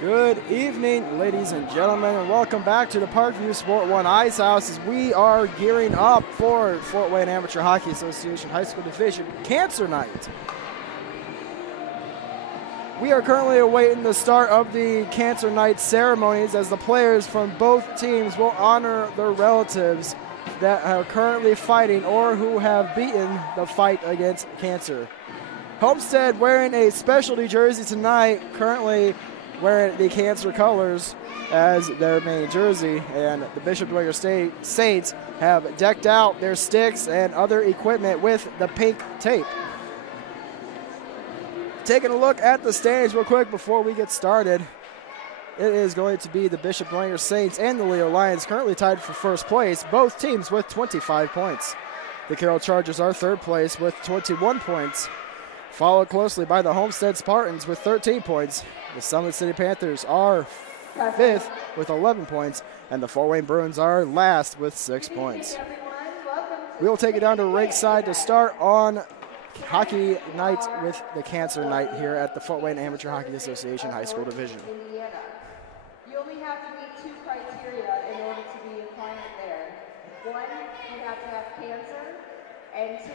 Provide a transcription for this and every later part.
Good evening, ladies and gentlemen, and welcome back to the Parkview Sport 1 Ice House as we are gearing up for Fort Wayne Amateur Hockey Association High School Division Cancer Night. We are currently awaiting the start of the Cancer Night ceremonies as the players from both teams will honor their relatives that are currently fighting or who have beaten the fight against cancer. Homestead wearing a specialty jersey tonight, currently wearing the cancer colors as their main jersey, and the Bishop Dwegner Saints have decked out their sticks and other equipment with the pink tape. Taking a look at the standings real quick before we get started, it is going to be the Bishop Dwegner Saints and the Leo Lions currently tied for first place, both teams with 25 points. The Carroll Chargers are third place with 21 points, followed closely by the Homestead Spartans with 13 points. The Summit City Panthers are fifth with 11 points, and the Fort Wayne Bruins are last with 6 points. We will take it down to Rinkside to start on Hockey Night with the Cancer Night here at the Fort Wayne Amateur Hockey Association High School Division. You only have to meet two criteria in order to be a client there. One, you have to have cancer, and two,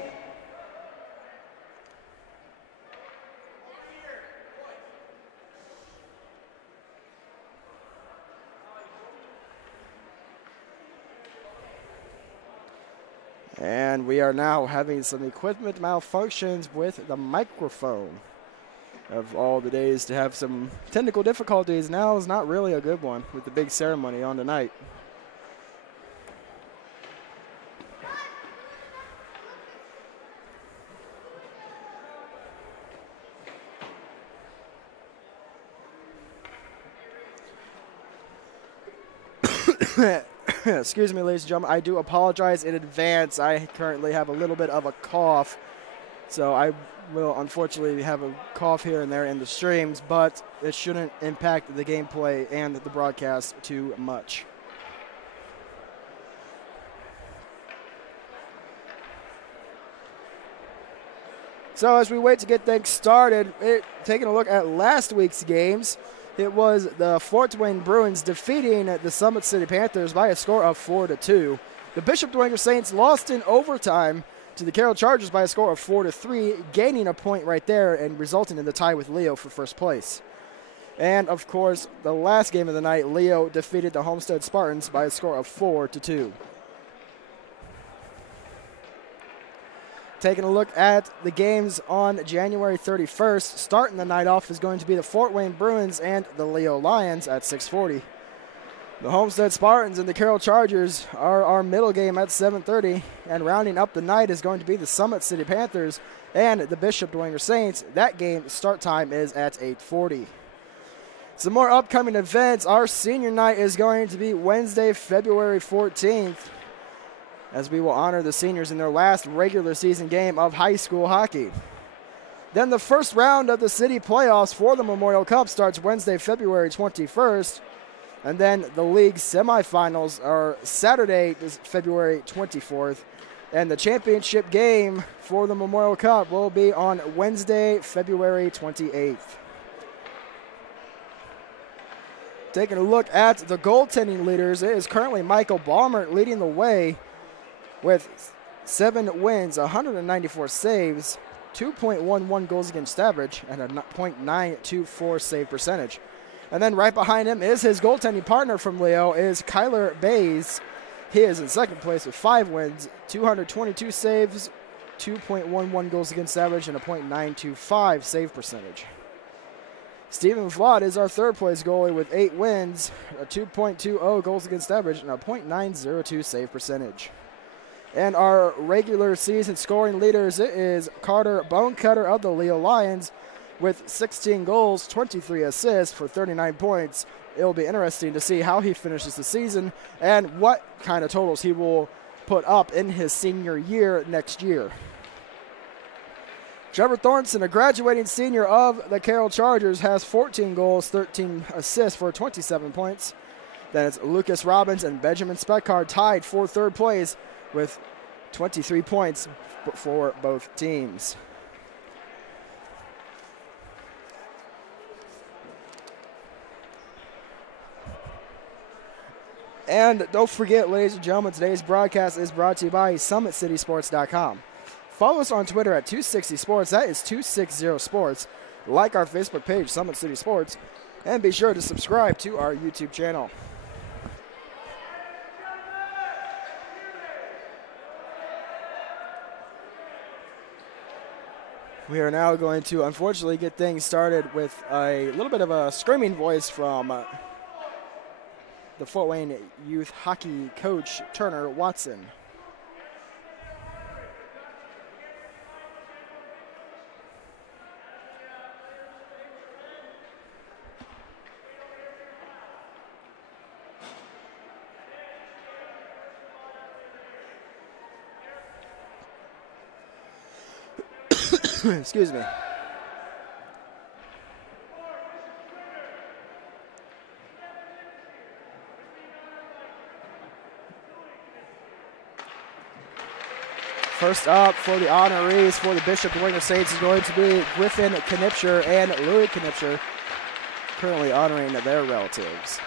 And we are now having some equipment malfunctions with the microphone. Of all the days to have some technical difficulties, now is not really a good one with the big ceremony on tonight. Excuse me, ladies and gentlemen, I do apologize in advance. I currently have a little bit of a cough, so I will unfortunately have a cough here and there in the streams, but it shouldn't impact the gameplay and the broadcast too much. So as we wait to get things started, taking a look at last week's games, it was the Fort Wayne Bruins defeating the Summit City Panthers by a score of 4-2. The Bishop Dwegner Saints lost in overtime to the Carroll Chargers by a score of 4-3, gaining a point right there and resulting in the tie with Leo for first place. And, of course, the last game of the night, Leo defeated the Homestead Spartans by a score of 4-2. Taking a look at the games on January 31st, starting the night off is going to be the Fort Wayne Bruins and the Leo Lions at 6:40. The Homestead Spartans and the Carroll Chargers are our middle game at 7:30, and rounding up the night is going to be the Summit City Panthers and the Bishop Dwegner Saints. That game start time is at 8:40. Some more upcoming events. Our senior night is going to be Wednesday, February 14th. As we will honor the seniors in their last regular season game of high school hockey. Then the first round of the city playoffs for the Memorial Cup starts Wednesday, February 21st. And then the league semifinals are Saturday, February 24th. And the championship game for the Memorial Cup will be on Wednesday, February 28th. Taking a look at the goaltending leaders, it is currently Michael Balmer leading the way with 7 wins, 194 saves, 2.11 goals against average, and a .924 save percentage. And then right behind him is his goaltending partner from Leo, is Kyler Bays. He is in second place with 5 wins, 222 saves, 2.11 goals against average, and a .925 save percentage. Stephen Vlad is our third place goalie with 8 wins, a 2.20 goals against average, and a .902 save percentage. And our regular season scoring leaders, it is Carter Bonecutter of the Leo Lions with 16 goals, 23 assists for 39 points. It will be interesting to see how he finishes the season and what kind of totals he will put up in his senior year next year. Trevor Thornton, a graduating senior of the Carroll Chargers, has 14 goals, 13 assists for 27 points. Then it's Lucas Robbins and Benjamin Speckard tied for third place with 23 points for both teams. And don't forget, ladies and gentlemen, today's broadcast is brought to you by SummitCitySports.com. Follow us on Twitter at 260sports. That is 260sports. Like our Facebook page, Summit City Sports. And be sure to subscribe to our YouTube channel. We are now going to, unfortunately, get things started with a little bit of a screaming voice from the Fort Wayne Youth Hockey coach, Turner Watson. Excuse me. First up for the honorees for the Bishop Dwegner Saints is going to be Griffin Knipscher and Louis Knipscher, currently honoring their relatives.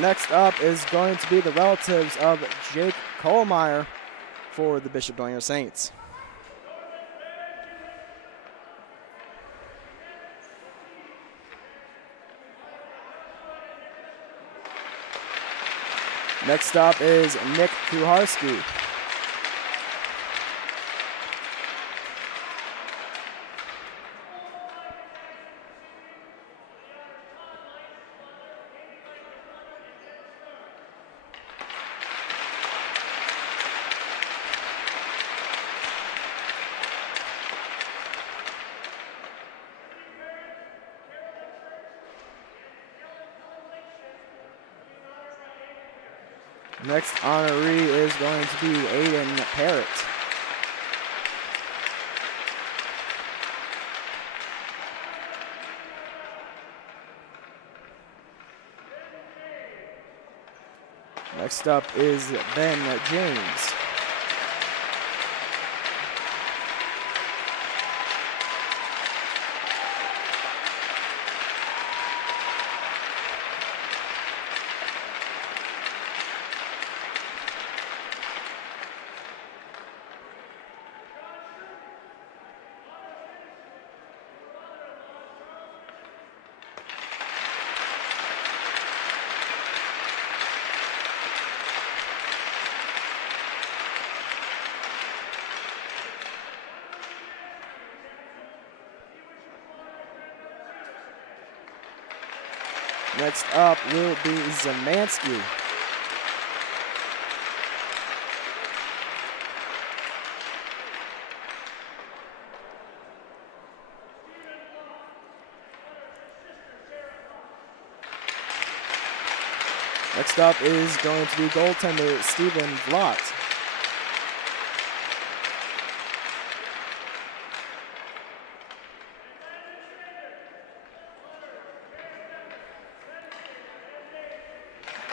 Next up is going to be the relatives of Jake Kohlmeyer for the Bishop Dwegner Saints. Next up is Nick Kuharski. Next honoree is going to be Aiden Parrott. Next up is Ben James. Next up will be Zemansky. Next up is going to be goaltender Stephen Vlot.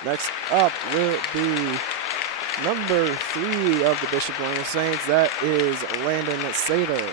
Next up will be number 3 of the Bishop Dwegner Saints. That is Landon Sather.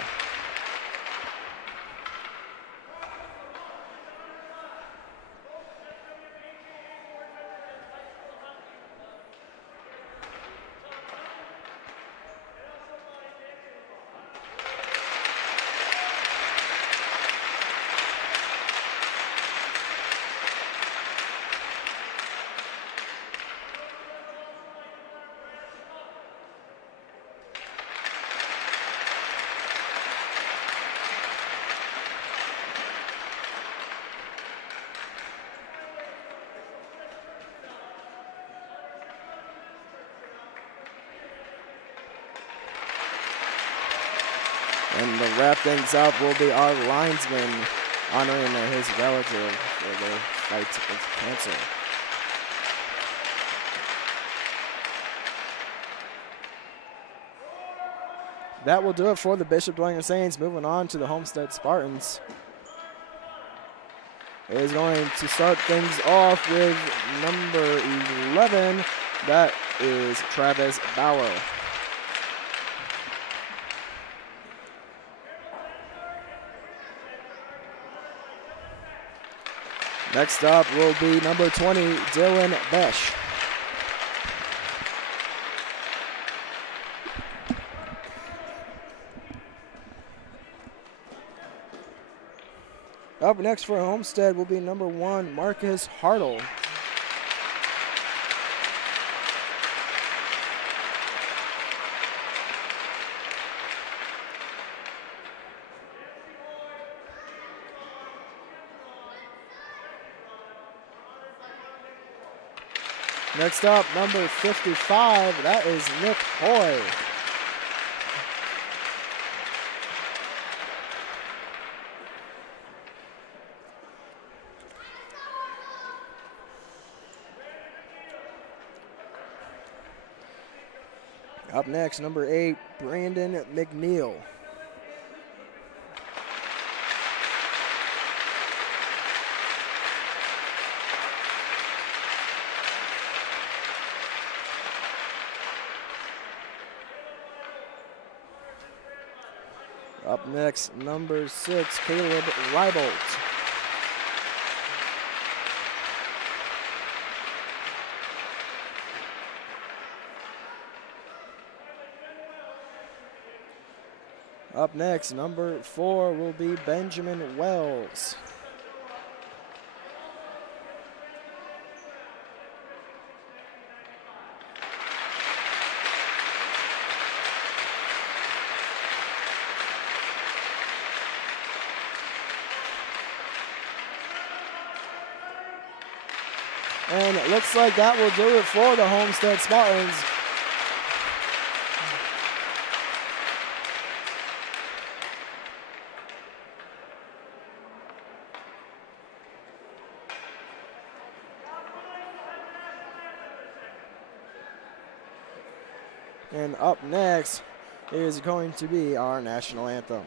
And to wrap things up will be our linesman honoring his relative for the fight of cancer. That will do it for the Bishop Dwegner Saints. Moving on to the Homestead Spartans. It is going to start things off with number 11. That is Travis Bauer. Next up will be number 20, Dylan Besh. Up next for Homestead will be number 1, Marcus Hartle. Next up, number 55, that is Nick Hoy. Up next, number 8, Brandon McNeil. Up next, number 6, Caleb Reibold. Up next, number 4 will be Benjamin Wells. And it looks like that will do it for the Homestead Spartans. And up next is going to be our national anthem.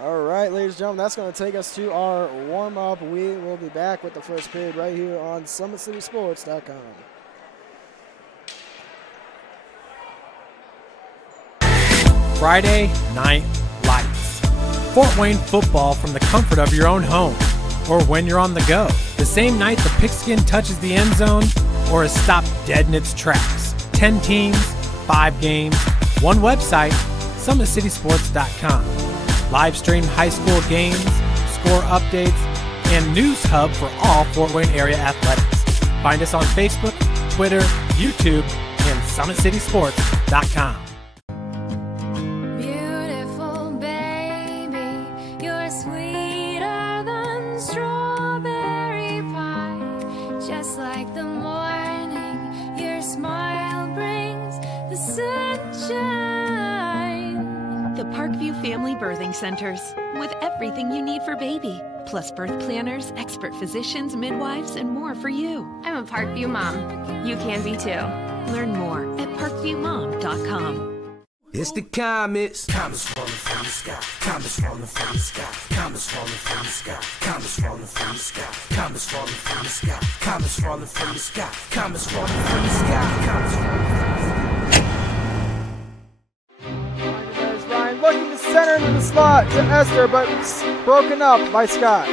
All right, ladies and gentlemen, that's going to take us to our warm-up. We will be back with the first period right here on SummitCitySports.com. Friday Night Lights. Fort Wayne football from the comfort of your own home or when you're on the go. The same night the pigskin touches the end zone or is stopped dead in its tracks. 10 teams, 5 games, one website, SummitCitySports.com. Live stream high school games, score updates, and news hub for all Fort Wayne area athletics. Find us on Facebook, Twitter, YouTube, and SummitCitySports.com. Beautiful baby, you're sweeter than strawberry pie. Just like the morning, your smile brings the sunshine. The Parkview Family Birthing Centers, with everything you need for baby. plus birth planners, expert physicians, midwives, and more for you. I'm a Parkview mom. You can be too. Learn more at parkviewmom.com. It's the comets. Comets falling from the sky. Comets falling from the sky. Comets falling from the sky. Comets falling from the sky. Comets falling from the sky. Comets falling from the sky. Comets falling from the sky. Comets falling from the sky. There's Ryan looking to center into the slot to Esther, but it's broken up by Scott.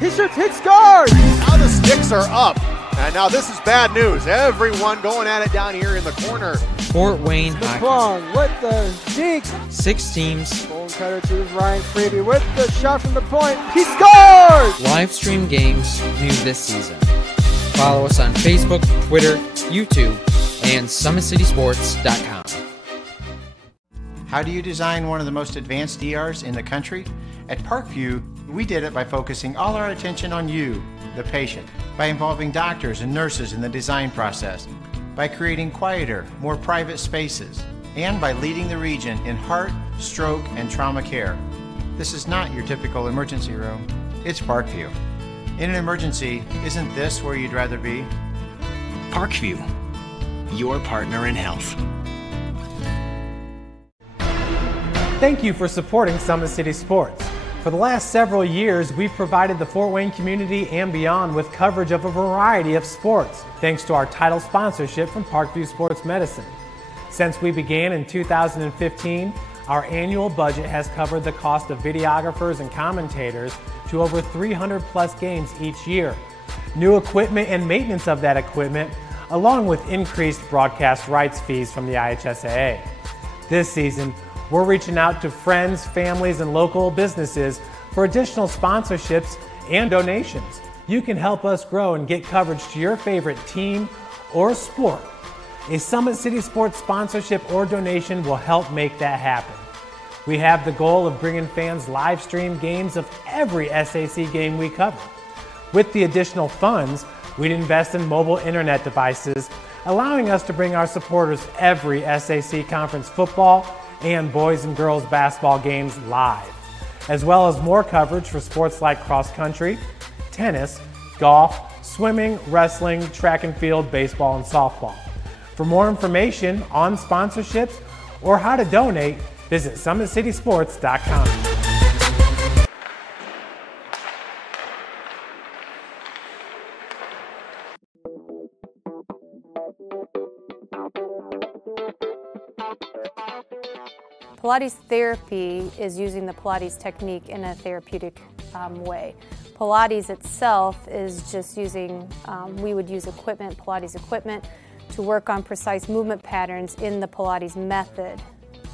He shoots, hit, scores! Now the sticks are up. And now this is bad news. Everyone going at it down here in the corner. Fort Wayne Hockey with the deke. 6 teams. Bone cutter to Ryan Freeby with the shot from the point. He scores! Live stream games new this season. Follow us on Facebook, Twitter, YouTube, and SummitCitySports.com. How do you design one of the most advanced ERs in the country? At Parkview, we did it by focusing all our attention on you, the patient, by involving doctors and nurses in the design process, by creating quieter, more private spaces, and by leading the region in heart, stroke, and trauma care. This is not your typical emergency room. It's Parkview. In an emergency, isn't this where you'd rather be? Parkview, your partner in health. Thank you for supporting Summit City Sports. For the last several years, we've provided the Fort Wayne community and beyond with coverage of a variety of sports, thanks to our title sponsorship from Parkview Sports Medicine. Since we began in 2015, our annual budget has covered the cost of videographers and commentators to over 300 plus games each year. New equipment and maintenance of that equipment, along with increased broadcast rights fees from the IHSAA. This season, we're reaching out to friends, families, and local businesses for additional sponsorships and donations. You can help us grow and get coverage to your favorite team or sport. A Summit City Sports sponsorship or donation will help make that happen. We have the goal of bringing fans live stream games of every SAC game we cover. With the additional funds, we'd invest in mobile internet devices, allowing us to bring our supporters every SAC conference football and boys and girls basketball games live, as well as more coverage for sports like cross country, tennis, golf, swimming, wrestling, track and field, baseball, and softball. For more information on sponsorships or how to donate, visit SummitCitySports.com. Pilates therapy is using the Pilates technique in a therapeutic way. Pilates itself is just using, we would use equipment, Pilates equipment, to work on precise movement patterns in the Pilates method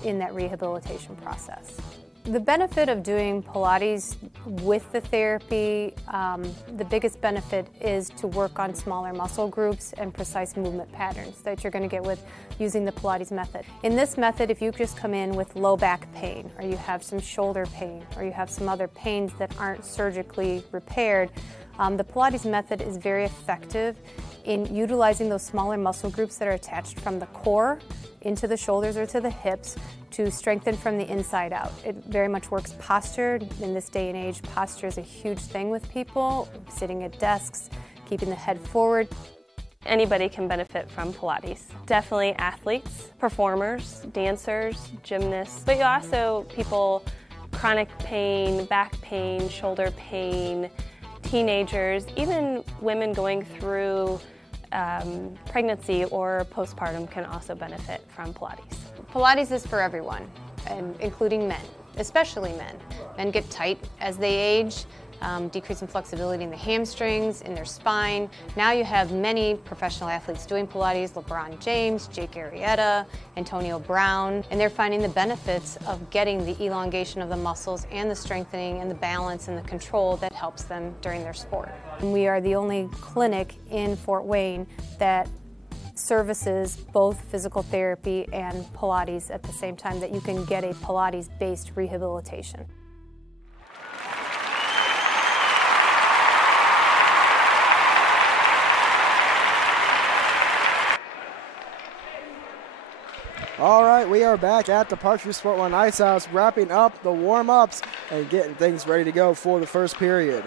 in that rehabilitation process. The benefit of doing Pilates with the therapy, the biggest benefit is to work on smaller muscle groups and precise movement patterns that you're going to get with using the Pilates method. In this method, if you just come in with low back pain, or you have some shoulder pain, or you have some other pains that aren't surgically repaired, the Pilates method is very effective in utilizing those smaller muscle groups that are attached from the core into the shoulders or to the hips to strengthen from the inside out. It very much works posture. In this day and age, posture is a huge thing with people, sitting at desks, keeping the head forward. Anybody can benefit from Pilates. Definitely athletes, performers, dancers, gymnasts, but you also people, chronic pain, back pain, shoulder pain, teenagers, even women going through pregnancy or postpartum can also benefit from Pilates. Pilates is for everyone, including men, especially men. Men get tight as they age, decreasing flexibility in the hamstrings, in their spine. Now you have many professional athletes doing Pilates, LeBron James, Jake Arrieta, Antonio Brown, and they're finding the benefits of getting the elongation of the muscles and the strengthening and the balance and the control that helps them during their sport. And we are the only clinic in Fort Wayne that services both physical therapy and Pilates at the same time, that you can get a Pilates-based rehabilitation. All right, we are back at the Parkview Sport One Ice House, wrapping up the warm-ups and getting things ready to go for the first period.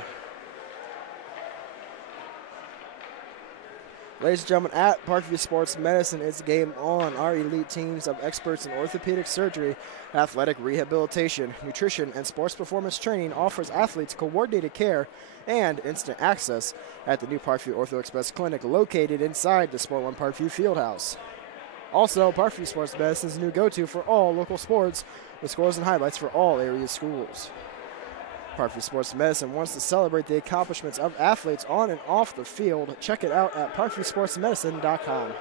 Ladies and gentlemen, at Parkview Sports Medicine, it's game on. Our elite teams of experts in orthopedic surgery, athletic rehabilitation, nutrition, and sports performance training offers athletes coordinated care and instant access at the new Parkview Ortho Express Clinic located inside the Sport One Parkview Fieldhouse. Also, Parkview Sports Medicine is a new go-to for all local sports with scores and highlights for all area schools. Parkview Sports Medicine wants to celebrate the accomplishments of athletes on and off the field. Check it out at parkviewsportsmedicine.com.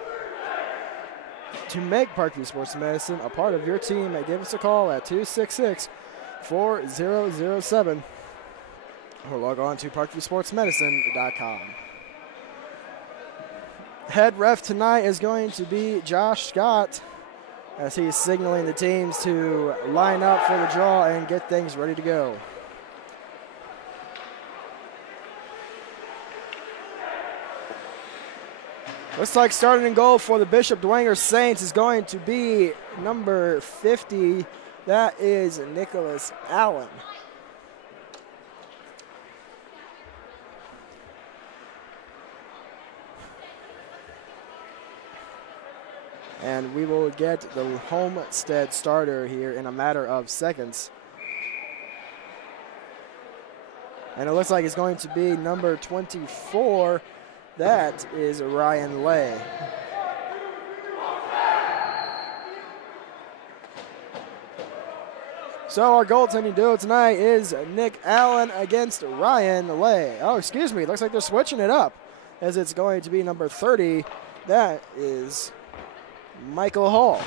To make Parkview Sports Medicine a part of your team, give us a call at 266-4007 or log on to parkviewsportsmedicine.com. Head ref tonight is going to be Josh Scott as he's signaling the teams to line up for the draw and get things ready to go. Looks like starting in goal for the Bishop Dwegner Saints is going to be number 50. That is Nicholas Allen. And we will get the Homestead starter here in a matter of seconds. And it looks like it's going to be number 24. That is Ryan Lay. So our goaltending duo tonight is Nick Allen against Ryan Lay. Oh, excuse me. Looks like they're switching it up as it's going to be number 30. That is Michael Hall.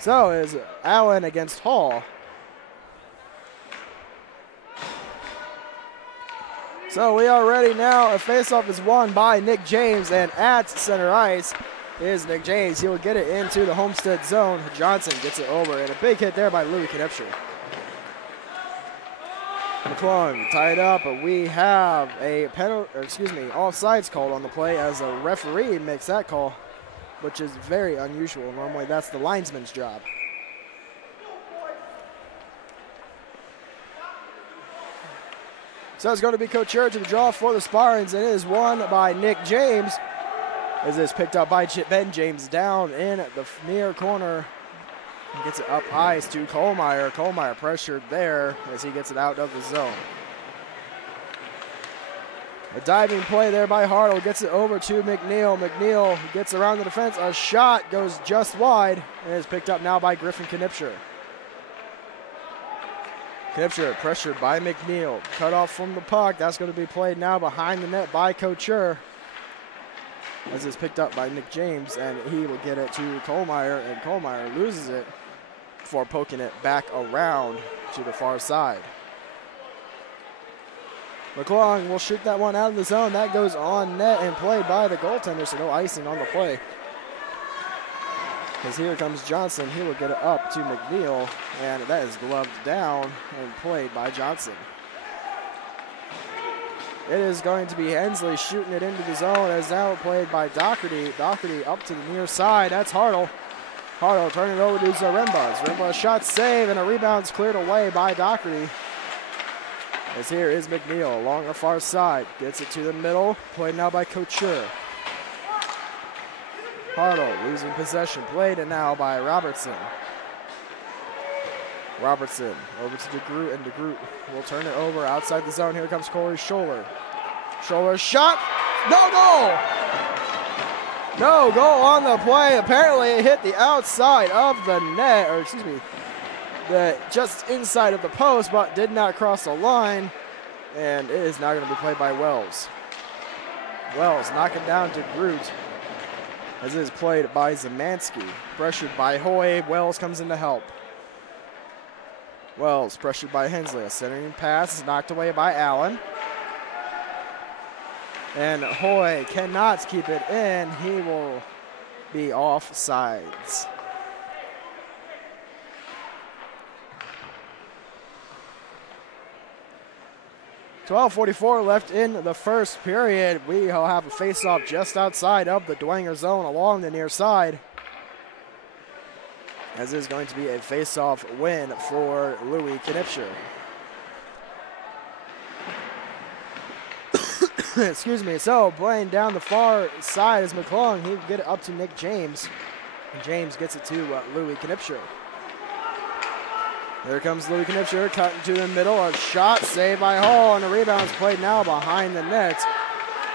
So is Allen against Hall. So we are ready now. A faceoff is won by Nick James, and at center ice is Nick James. He will get it into the Homestead zone. Johnson gets it over, and a big hit there by Louis Knipscher. McClung tied up, but we have a offsides called on the play as a referee makes that call, which is very unusual. Normally that's the linesman's job. So it's going to be Couture to the draw for the Spartans, and it is won by Nick James. As it's picked up by Ben James down in the near corner. He gets it up ice to Kohlmeyer. Kohlmeyer pressured there as he gets it out of the zone. A diving play there by Hartle. Gets it over to McNeil. McNeil gets around the defense. A shot goes just wide and is picked up now by Griffin Knipscher. Knipscher pressured by McNeil. Cut off from the puck. That's going to be played now behind the net by Couture. As it's picked up by Nick James, and he will get it to Kohlmeyer, and Kohlmeyer loses it before poking it back around to the far side. McClung will shoot that one out of the zone. That goes on net and played by the goaltender, so no icing on the play. As here comes Johnson. He will get it up to McNeil, and that is gloved down and played by Johnson. It is going to be Hensley shooting it into the zone as now played by Doherty. Doherty up to the near side. That's Hartle. Hartle turning it over to Zaremba. Zaremba shot save, and a rebound's cleared away by Doherty. As here is McNeil along the far side. Gets it to the middle. Played now by Couture. Hartle losing possession. Played and now by Robertson. Robertson over to DeGroot, and DeGroot will turn it over outside the zone. Here comes Corey Scholler. Scholler shot. No goal! No goal on the play. Apparently it hit the outside of the net, or excuse me, just inside of the post, but did not cross the line. And it is now going to be played by Wells. Wells knocking down DeGroot as it is played by Zemansky. Pressured by Hoy. Wells comes in to help. Wells pressured by Hensley. A centering pass is knocked away by Allen. And Hoy cannot keep it in. He will be offsides. .12:44 left in the first period. We will have a face-off just outside of the Dwegner zone along the near side, as is going to be a face-off win for Louis Knipscher. Excuse me. So playing down the far side is McClung. He will get it up to Nick James. And James gets it to Louis Knipscher. There comes Louis Knipscher, cutting to the middle. A shot saved by Hall, and the rebound is played now behind the net.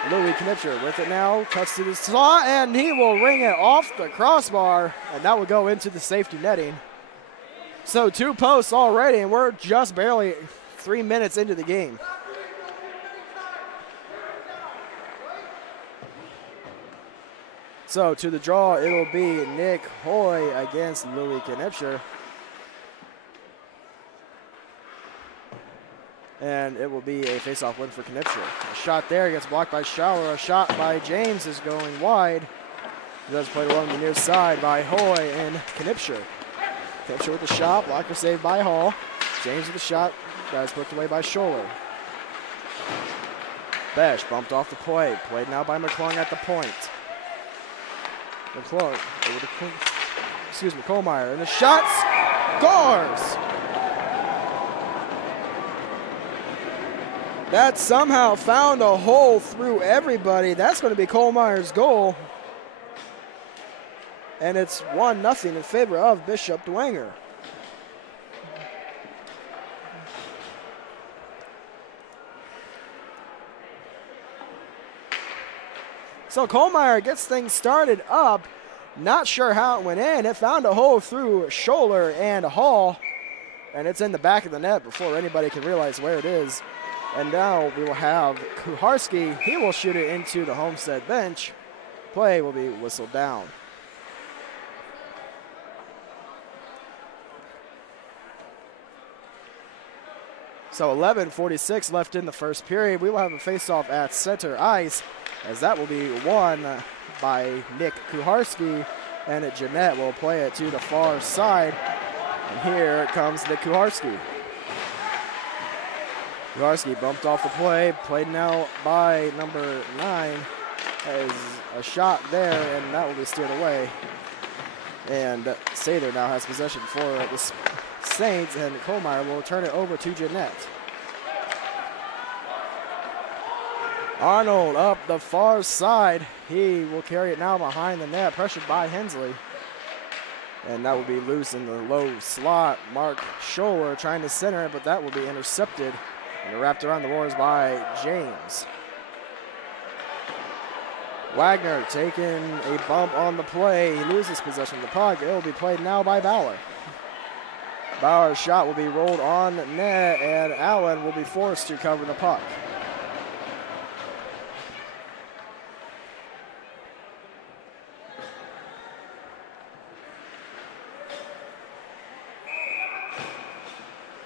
Louis Knipscher with it now, cuts to the slot, and he will ring it off the crossbar, and that will go into the safety netting. So 2 posts already, and we're just barely 3 minutes into the game. So to the draw, it will be Nick Hoy against Louis Knipscher. And it will be a face-off win for Knipscher. A shot there gets blocked by Schauer. A shot by James is going wide. It does play along the near side by Hoy and Knipscher. Knipscher with the shot, blocker saved by Hall. James with the shot, guys put away by Scholler. Besh bumped off the play. Played now by McClung at the point. McClung over to Kohlmeyer, and the shot scores! That somehow found a hole through everybody. That's going to be Kohlmeyer's goal. And it's 1-0 in favor of Bishop Dwegner. So Kohlmeyer gets things started up. Not sure how it went in. It found a hole through Scholler and Hall. And it's in the back of the net before anybody can realize where it is. And now we will have Kuharski. He will shoot it into the Homestead bench. Play will be whistled down. So 11:46 left in the first period. We will have a face-off at center ice, as that will be won by Nick Kuharski, and Jeanette will play it to the far side. And here comes Nick Kuharski. Kuharski bumped off the play, played now by number 9. As a shot there, and that will be steered away. And Sather now has possession for the Saints, and Kohlmeyer will turn it over to Jeanette. Arnold up the far side. He will carry it now behind the net, pressured by Hensley. And that will be loose in the low slot. Mark Scholler trying to center it, but that will be intercepted. And wrapped around the boards by James. Wagner taking a bump on the play. He loses possession of the puck. It will be played now by Bauer. Bauer's shot will be rolled on net, and Allen will be forced to cover the puck.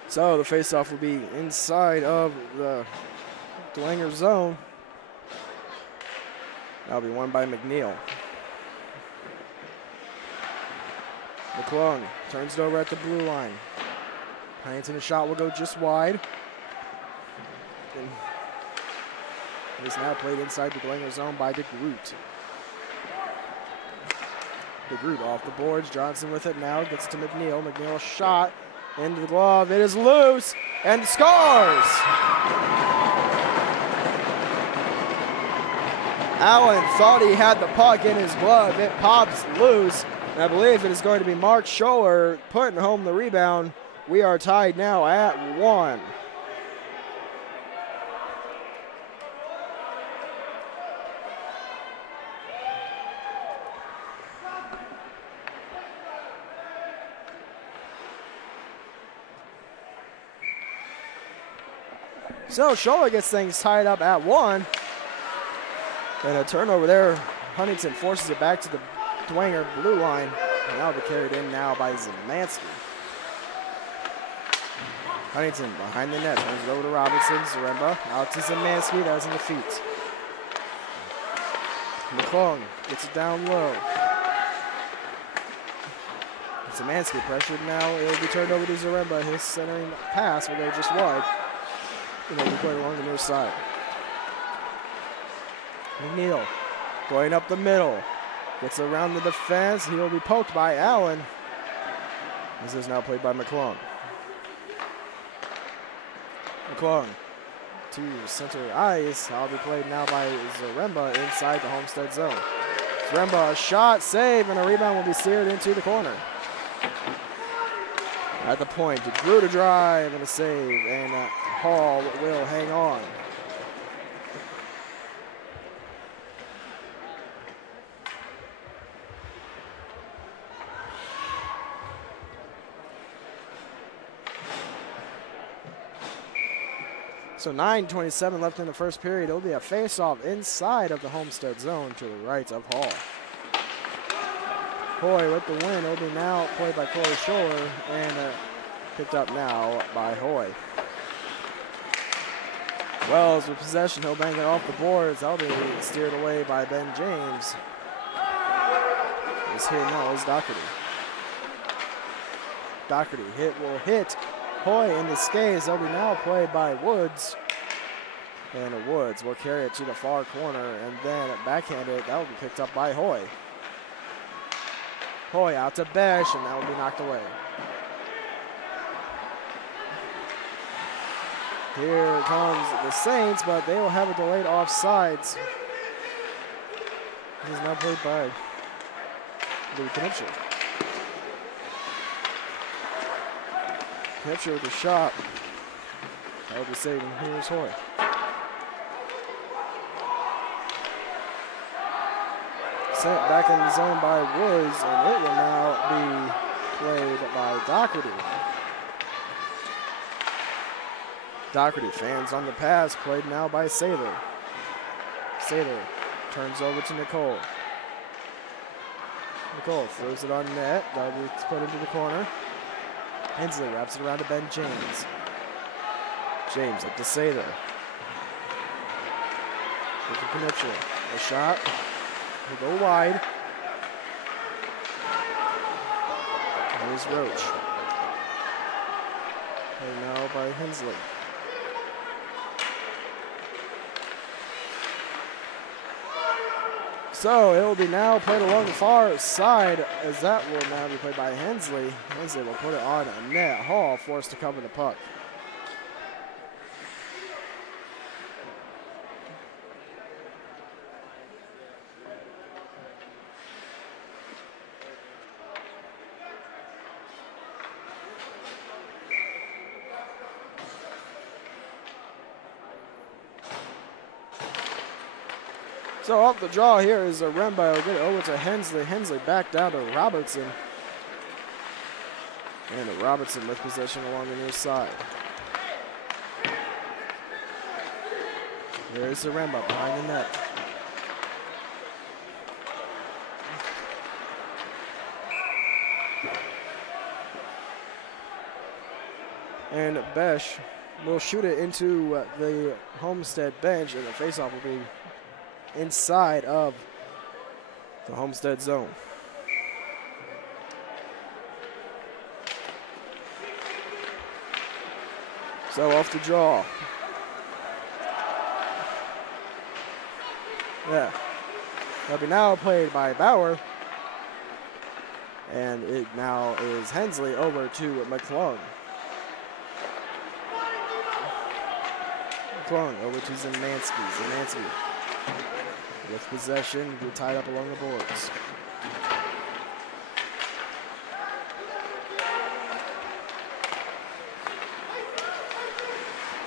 So the faceoff will be inside of the Dwegner zone. That'll be won by McNeil. McClung turns it over at the blue line. Pennington, a shot will go just wide. And he's now played inside the Dwegner zone by DeGroot. DeGroot off the boards. Johnson with it now. Gets it to McNeil. McNeil shot into the glove. It is loose and scores. Allen thought he had the puck in his glove. It pops loose. And I believe it is going to be Mark Scholler putting home the rebound. We are tied now at 1. So Scholler gets things tied up at 1. And a turnover there. Huntington forces it back to the Dwegner blue line. And that'll be carried in now by Zemansky. Huntington behind the net. Turns it over to Robinson. Zaremba out to Zemansky. That was in the feet. McClung gets it down low. Zemansky pressured now. It'll be turned over to Zaremba. His centering pass will go just wide. And they'll be played along the near side. McNeil going up the middle. Gets around the defense. He will be poked by Allen. This is now played by McClung. McClung to center ice. That'll be played now by Zaremba inside the Homestead zone. Zaremba, a shot, save, and a rebound will be steered into the corner. At the point, Drew to drive and a save, and Hall will hang on. So 9:27 left in the first period. It'll be a face-off inside of the Homestead zone to the right of Hall. Hoy with the win. It'll be now played by Corey Scholler and picked up now by Hoy. Wells with possession. He'll bang it off the boards. That'll be steered away by Ben James. This here now is Doherty. Doherty will hit Hoy in the skates. They'll be now played by Woods. And Woods will carry it to the far corner and then backhanded. That will be picked up by Hoy. Hoy out to Besh, and that will be knocked away. Here comes the Saints, but they will have a delayed offsides. This is now played by Louis Knipscher. Knipscher with a shot. That will be saving. Here's Hoy. Sent back in the zone by Woods, and it will now be played by Doherty. Doherty fans on the pass, played now by Saylor. Saylor turns over to Nicole. Nicole throws it on net. That'll be put into the corner. Hensley wraps it around to Ben James. James up to Saylor. With the connection. A shot. He'll go wide. Here's Roach. And now by Hensley. So it will be now played along the far side, as that will now be played by Hensley. Hensley will put it on a net. Hall forced to cover the puck. So off the draw here is Zaremba. Will get it over to Hensley. Hensley back down to Robertson. And Robertson with possession along the near side. There's Zaremba behind the net. And Besh will shoot it into the Homestead bench, and the faceoff will be inside of the Homestead zone. So off the draw. Yeah. That'll be now played by Bauer. And it now is Hensley over to McClung. McClung over to Zemansky. Zemansky with possession, be tied up along the boards.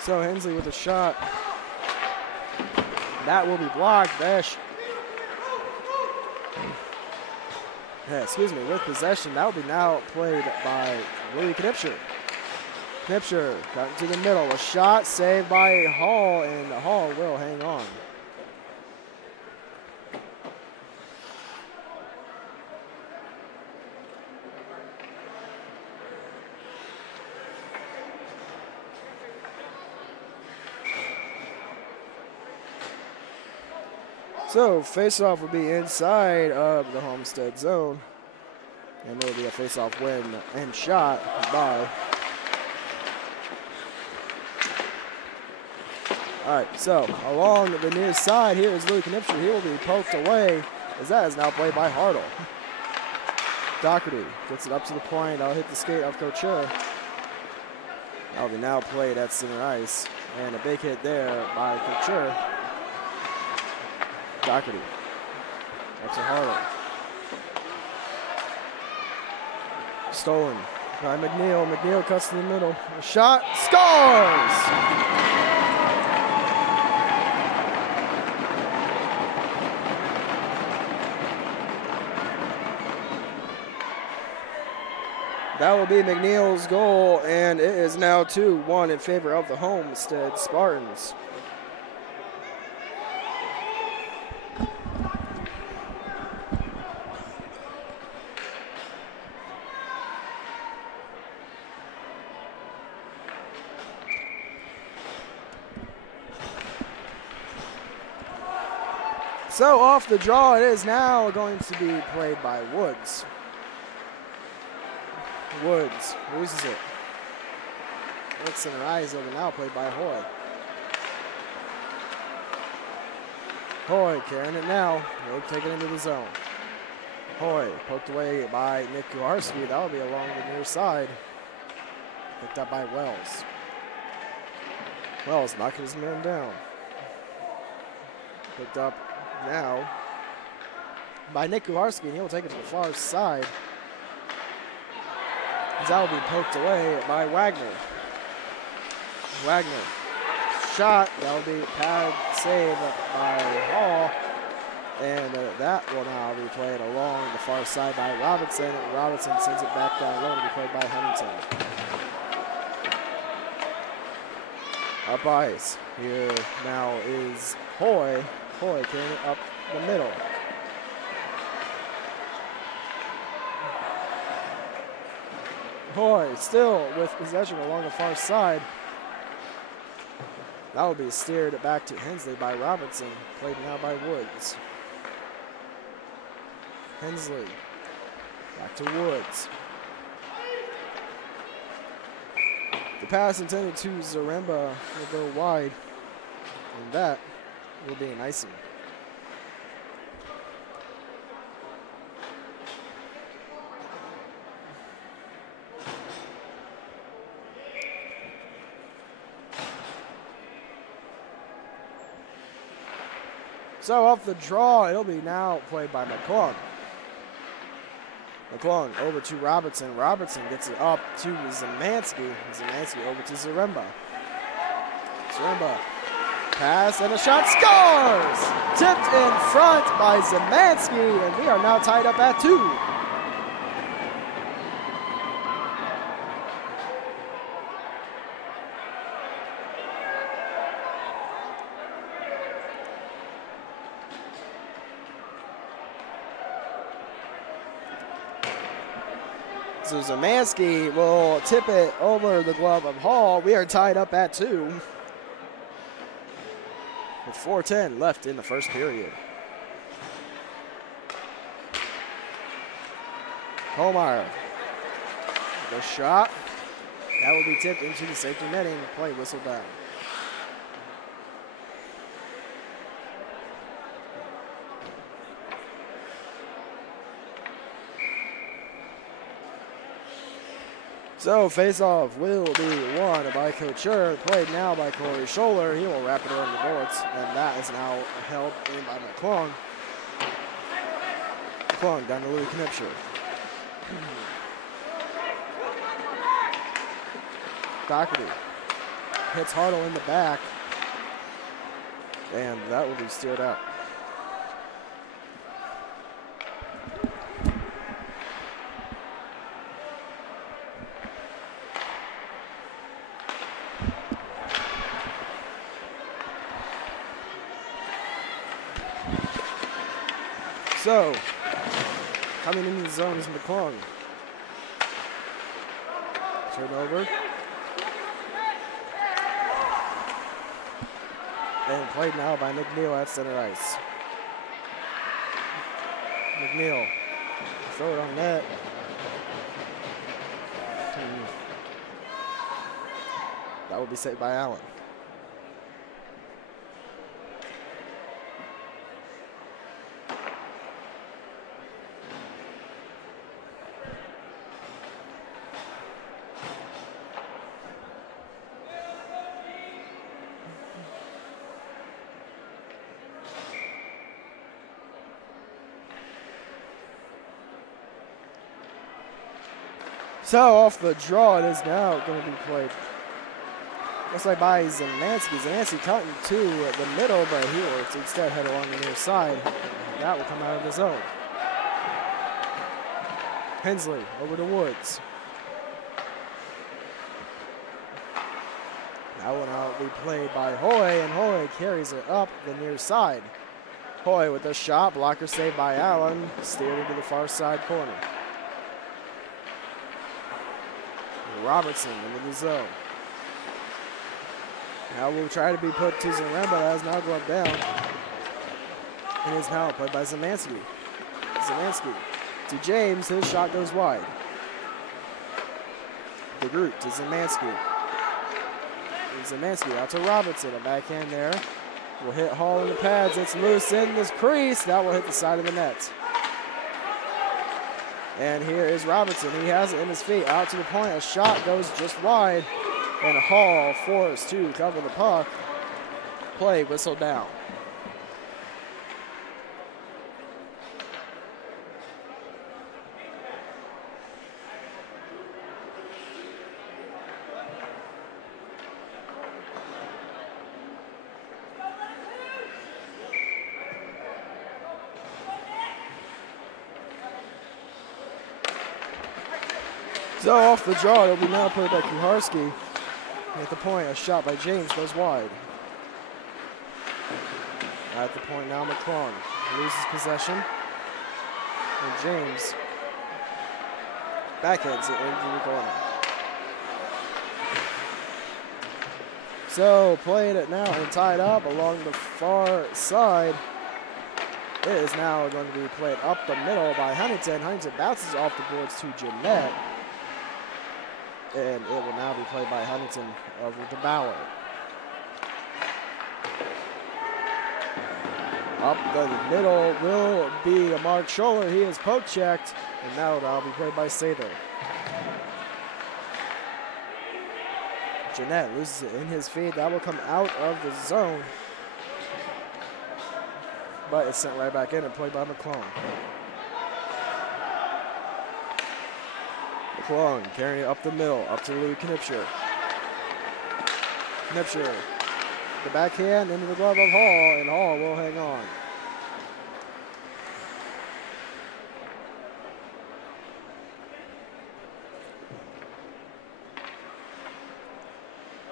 So Hensley with a shot. That will be blocked. Besh. Yeah, excuse me, with possession. That will be now played by Louis Knipscher. Knipscher got into the middle. A shot saved by Hall, and Hall will hang on. So face-off will be inside of the Homestead zone. And there will be a face-off win and shot by. All right, so along the near side here is Louis Knipscher. He will be poked away, as that is now played by Hartle. Doherty gets it up to the point. I'll hit the skate of Couture. That'll be now played at center ice. And a big hit there by Couture. Doherty. Up to Harlow. Stolen by McNeil. McNeil cuts to the middle. A shot. Scores! That will be McNeil's goal, and it is now 2-1 in favor of the Homestead Spartans. So off the draw, it is now going to be played by Woods. Woods loses it. Let's rise over now, played by Hoy. Hoy carrying it now. He'll take it into the zone. Hoy poked away by Nick Kuharski. That will be along the near side. Picked up by Wells. Wells knocking his man down. Picked up now by Nick Kuharski, and he'll take it to the far side. That will be poked away by Wagner. Wagner shot. That will be pad save by Hall. And that will now be played along the far side by Robinson. Robinson sends it back down low to be played by Huntington. Up ice. Here now is Hoy. Hoy carrying it up the middle. Hoy still with possession along the far side. That will be steered back to Hensley by Robinson. Played now by Woods. Hensley back to Woods. The pass intended to Zaremba will go wide, and that will be an icing. So off the draw, it'll be now played by McClung. McClung over to Robertson. Robertson gets it up to Zemansky. Zemansky over to Zaremba. Zaremba, pass and a shot, scores! Tipped in front by Zemansky, and we are now tied up at 2. So Zemansky will tip it over the glove of Hall. We are tied up at 2 with 4:10 left in the first period. Holmeyer, the shot. That will be tipped into the safety netting. Play whistle down. So face-off will be won by Couture, played now by Corey Scholler. He will wrap it around the boards, and that is now held in by McClung. McClung down to Louis Knipscher. Doherty hits Hartle in the back, and that will be steered out. So, coming into the zone is McClung. Turnover. And played now by McNeil at center ice. McNeil, throw it on net. That will be saved by Allen. So off the draw, it is now going to be played. Looks like by Zemansky. Zemansky cutting to the middle, but he will instead head along the near side. That will come out of the zone. Hensley over to Woods. That will now be played by Hoy, and Hoy carries it up the near side. Hoy with a shot, blocker saved by Allen, steered into the far side corner. Robertson into the zone. Now we'll try to be put to Zaremba, that has now gloved down. And is now played by Zemansky. Zemansky to James, his shot goes wide. DeGroot to Zemansky. And Zemansky out to Robertson, a backhand there. Will hit Hall in the pads, it's loose in this crease, that will hit the side of the net. And here is Robertson, he has it in his feet, out to the point, a shot goes just wide, and Hall forced to cover the puck. Play whistled down. So off the draw, it'll be now played by Kuharski. At the point, a shot by James goes wide. At the point now, McClung loses possession. And James backhands it into the corner. So playing it now and tied up along the far side. It is now going to be played up the middle by Huntington. Huntington bounces off the boards to Jeanette. And it will now be played by Huntington over to Bauer. Up the middle will be a Mark Scholler. He is poke checked, and that will now be played by Sather. Jeanette loses it in his feet. That will come out of the zone. But it's sent right back in and played by McClung. McClung carrying it up the middle, up to Louis Knipscher. Knipscher, the backhand into the glove of Hall, and Hall will hang on.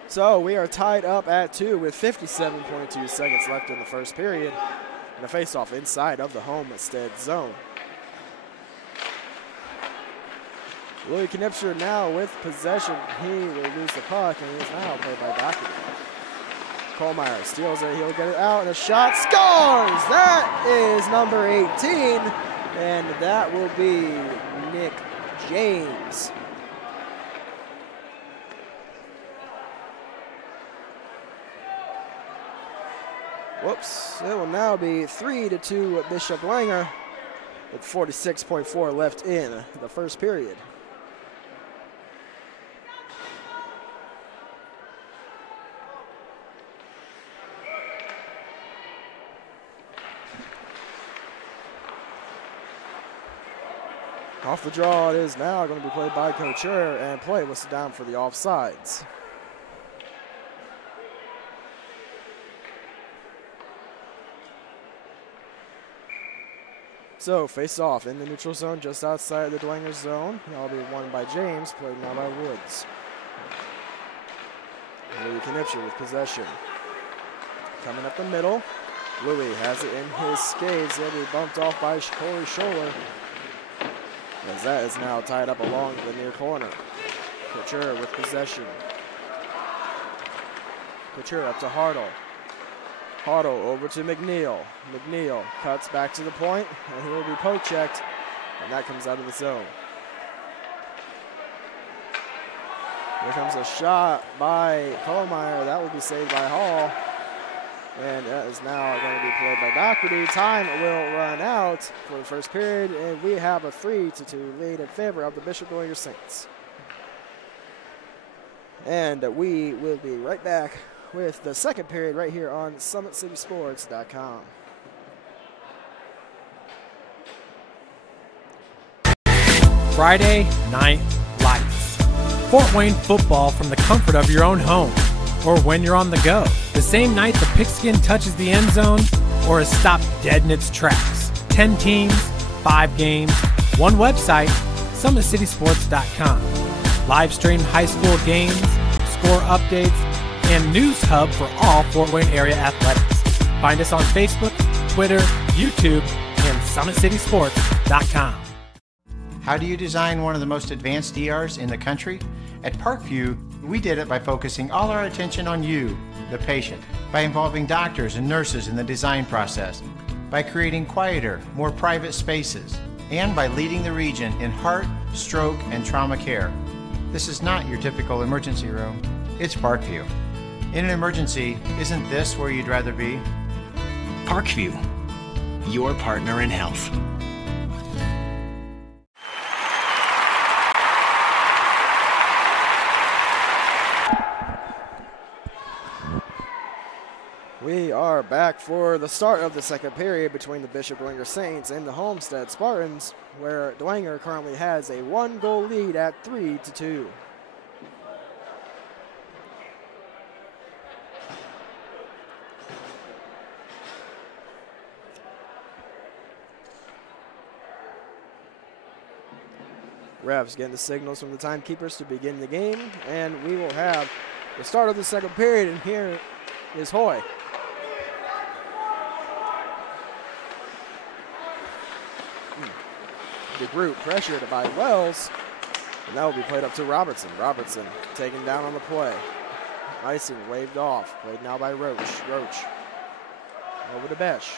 So we are tied up at 2 with 57.2 seconds left in the first period. And a face-off inside of the Homestead zone. Louis Knipscher now with possession. He will lose the puck, and he is now played by Doherty. Kohlmeyer steals it. He'll get it out, and a shot scores! That is number 18, and that will be Nick James. Whoops. It will now be 3-2 Bishop Langer with 46.4 left in the first period. Off the draw, it is now going to be played by Couture, and play whistled down for the offsides. So face off in the neutral zone just outside the Dwegner zone. That'll be won by James, played now by Woods. Louis Knipscher with possession. Coming up the middle. Louis has it in his skates. He'll be bumped off by Corey Scholler, as that is now tied up along the near corner. Couture with possession. Couture up to Hartle. Hartle over to McNeil. McNeil cuts back to the point, and he will be poke checked, and that comes out of the zone. Here comes a shot by Kohlmeyer. That will be saved by Hall. And that is now going to be played by Doherty. Time will run out for the first period, and we have a 3-2 lead in favor of the Bishop Dwegner Saints. And we will be right back with the second period right here on SummitCitySports.com. Friday Night lights. Fort Wayne football from the comfort of your own home or when you're on the go. The same night the pigskin touches the end zone or is stopped dead in its tracks. 10 teams, 5 games, one website, SummitCitySports.com. Live stream high school games, score updates, and news hub for all Fort Wayne area athletics. Find us on Facebook, Twitter, YouTube, and SummitCitySports.com. How do you design one of the most advanced ERs in the country? At Parkview, we did it by focusing all our attention on you, the patient, by involving doctors and nurses in the design process, by creating quieter, more private spaces, and by leading the region in heart, stroke, and trauma care. This is not your typical emergency room. It's Parkview. In an emergency, isn't this where you'd rather be? Parkview, your partner in health. We are back for the start of the second period between the Bishop Dwegner Saints and the Homestead Spartans, where Dwegner currently has a 1-goal lead at 3-2. Refs getting the signals from the timekeepers to begin the game, and we will have the start of the second period, and here is Hoy. The group pressured by Wells, and that will be played up to Robertson. Robertson taken down on the play. Icing waved off, played now by Roach. Roach over to Besh.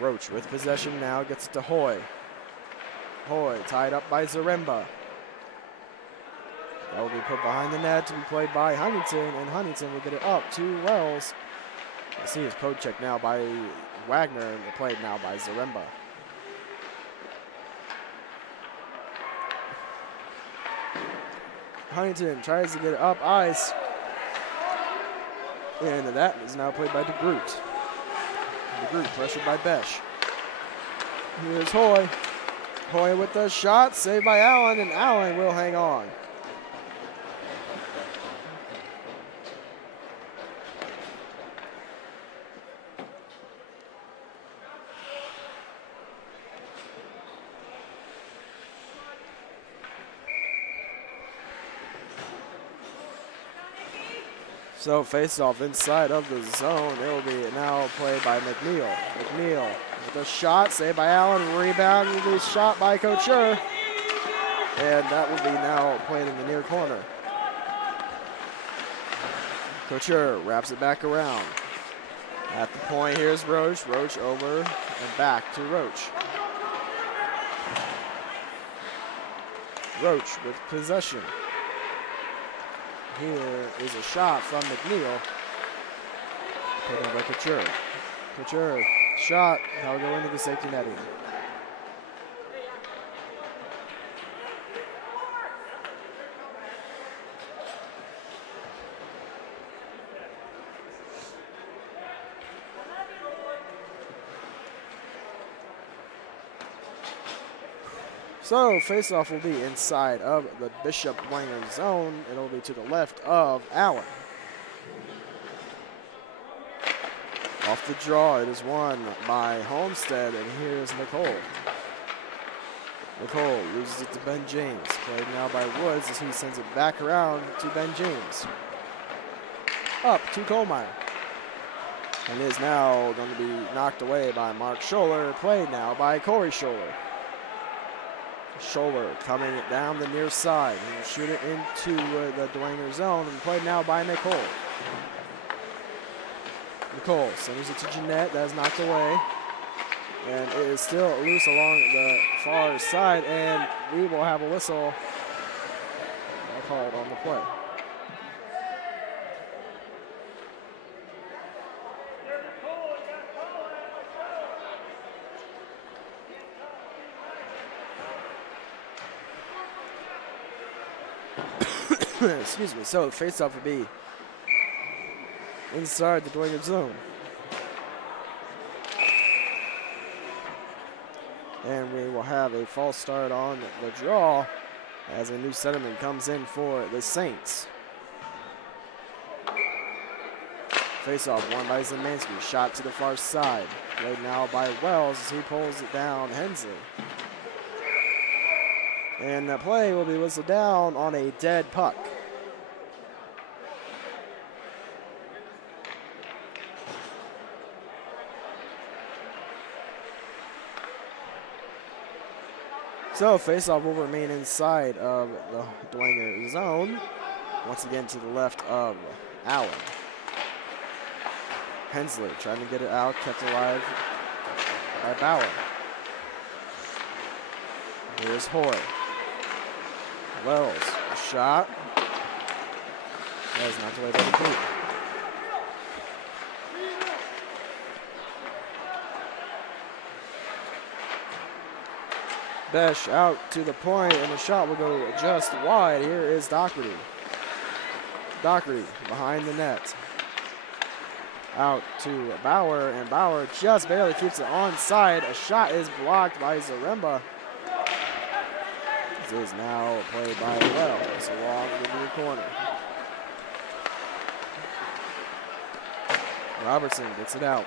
Roach with possession now, gets it to Hoy. Hoy tied up by Zaremba. That will be put behind the net to be played by Huntington, and Huntington will get it up to Wells. I see his poke check now by Wagner, and played now by Zaremba. Huntington tries to get it up ice, and that is now played by DeGroot. DeGroot pressured by Besh. Here's Hoy. Hoy with the shot, saved by Allen, and Allen will hang on. So face-off inside of the zone. It will be now played by McNeil. McNeil with a shot, saved by Allen, rebound will be shot by Couture. And that will be now played in the near corner. Couture wraps it back around. At the point, here's Roach. Roach over and back to Roach. Roach with possession. Here is a shot from McNeil. Put in by Couture. Couture, shot. That'll go into the safety netting. So face-off will be inside of the Bishop Dwegner zone. It'll be to the left of Allen. Off the draw, it is won by Homestead, and here's Nicole. Nicole loses it to Ben James. Played now by Woods as he sends it back around to Ben James. Up to Colemeyer. And is now going to be knocked away by Mark Scholler. Played now by Corey Scholler. Scholler coming down the near side and shoot it into the Dwegner zone, and played now by Nicole. Nicole sends it to Jeanette. That is knocked away, and it is still loose along the far side, and we will have a whistle called on the play. Excuse me. So face-off would be inside the Dwegner zone. And we will have a false start on the draw as a new centerman comes in for the Saints. Face-off won by Zemansky. Shot to the far side. Played now by Wells as he pulls it down Hensley. And the play will be whistled down on a dead puck. So face-off will remain inside of the Dwegner zone. Once again to the left of Allen. Hensley trying to get it out, kept alive by Bauer. Here's Hoy. Wells, a shot. That is knocked away by the boot. Besh out to the point, and the shot will go just wide. Here is Doherty. Doherty behind the net. Out to Bauer, and Bauer just barely keeps it onside. A shot is blocked by Zaremba. This is now played by Wells along the near corner. Robertson gets it out.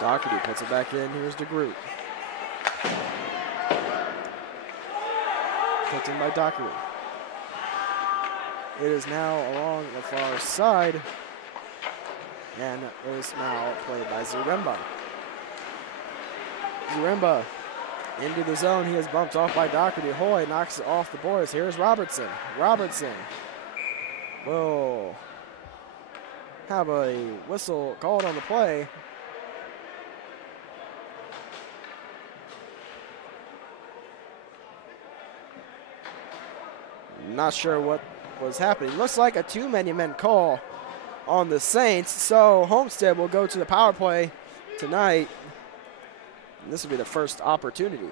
Doherty puts it back in. Here's DeGroot. Put in by Doherty. It is now along the far side, and it is now played by Zaremba. Zaremba into the zone. He is bumped off by Doherty. Hoy knocks it off the boards. Here's Robertson. Robertson will have a whistle called on the play. Not sure what was happening. Looks like a too many men call on the Saints. So Homestead will go to the power play tonight. And this will be the first opportunity.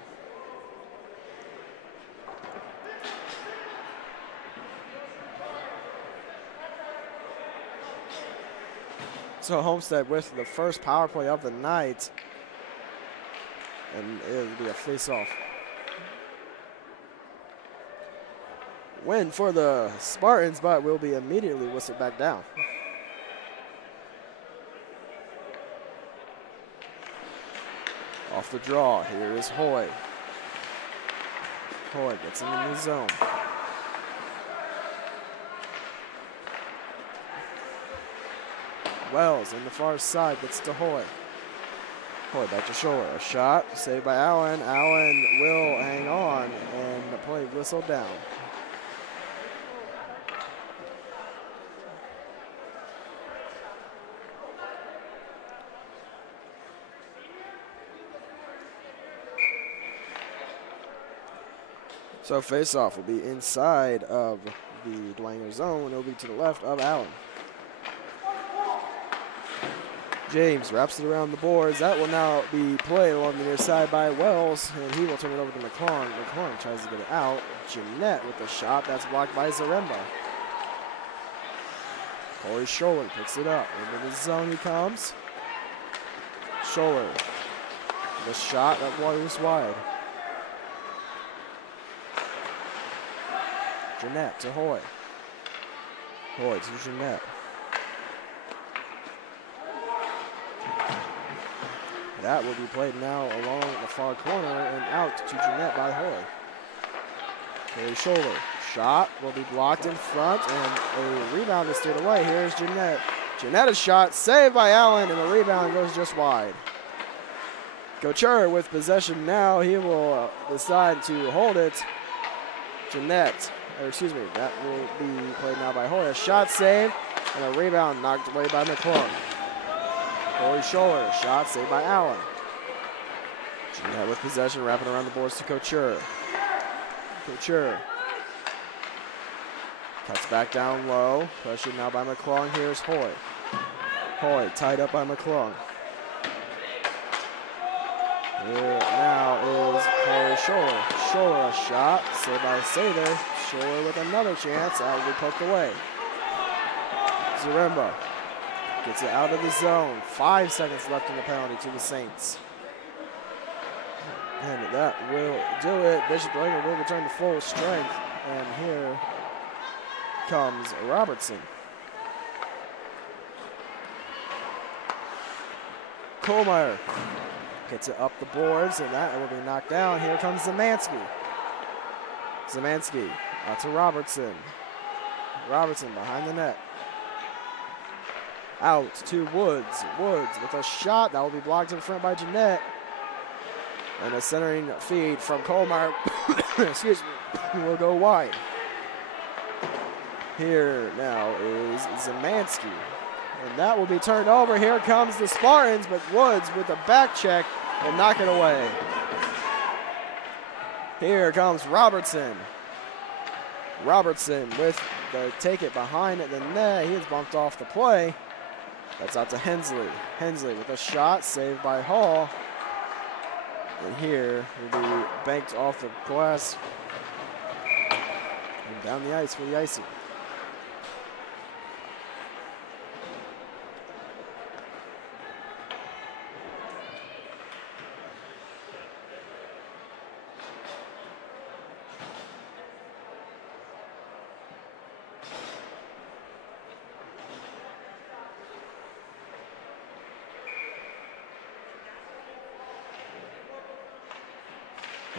So Homestead with the first power play of the night. And it'll be a face-off. Win for the Spartans, but will be immediately whistled back down. Off the draw, here is Hoy. Hoy gets him in the zone. Wells in the far side, gets to Hoy. Hoy back to Scholler, a shot, saved by Allen. Allen will hang on, and the play whistled down. So face-off will be inside of the Dwegner zone. It'll be to the left of Allen. James wraps it around the boards. That will now be played along the near side by Wells, and he will turn it over to McClung. McClung tries to get it out. Jeanette with the shot. That's blocked by Zaremba. Corey Scholler picks it up. Into the zone he comes. Scholler. The shot that was wide. Jeanette to Hoy. Hoy to Jeanette. That will be played now along the far corner and out to Jeanette by Hoy. Corey Scholler. Shot will be blocked in front, and a rebound is steered away. Here's Jeanette. Jeanette's shot saved by Allen, and the rebound goes just wide. Couture with possession now. He will decide to hold it. Jeanette. That will be played now by Hoy. A shot saved, and a rebound knocked away by McClung. Corey Scholler, shot saved by Allen. Jeanette with possession, wrapping around the boards to Couture. Couture cuts back down low. Pressured now by McClung. Here's Hoy. Hoy tied up by McClung. Here now is Corey Scholler. Scholler, a shot saved by Sather. Scholler with another chance. That will be poked away. Zaremba gets it out of the zone. 5 seconds left in the penalty to the Saints. And that will do it. Bishop Dwegner will return to full strength. And here comes Robertson. Kohlmeyer gets it up the boards, and that will be knocked down. Here comes Zemansky. Zemansky out to Robertson. Robertson behind the net. Out to Woods. Woods with a shot. That will be blocked in front by Jeanette. And a centering feed from Kohlmeyer, excuse me, will go wide. Here now is Zemansky. And that will be turned over. Here comes the Spartans, but Woods with a back check and knock it away. Here comes Robertson. Robertson with the take it behind the net. He is bumped off the play. That's out to Hensley. Hensley with a shot, saved by Hall. And here will be banked off the glass and down the ice for the icing.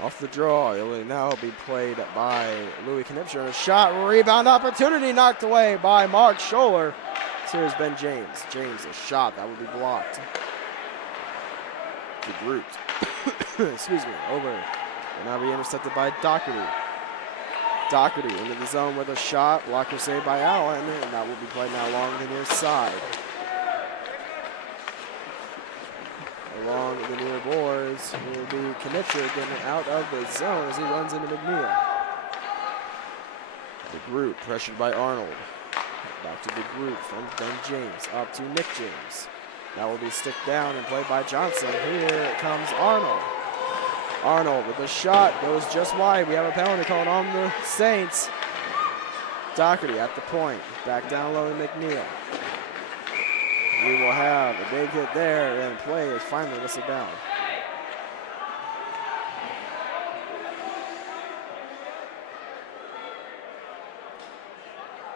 Off the draw, it will now be played by Louis Knipscher. A shot, rebound opportunity knocked away by Mark Scholler. So here's Ben James. James, a shot that will be blocked. The Groot, excuse me, over. Will now be intercepted by Doherty. Doherty into the zone with a shot, blocker saved by Allen, and that will be played now along the near side. Along the near boards will be Knipscher getting out of the zone as he runs into McNeil. The Groot pressured by Arnold. Back to the Groot from Ben James, up to Nick James. That will be sticked down and played by Johnson. Here comes Arnold. Arnold with a shot, goes just wide. We have a penalty called on the Saints. Doherty at the point, back down low to McNeil. We will have a big hit there, and play is finally whistled down.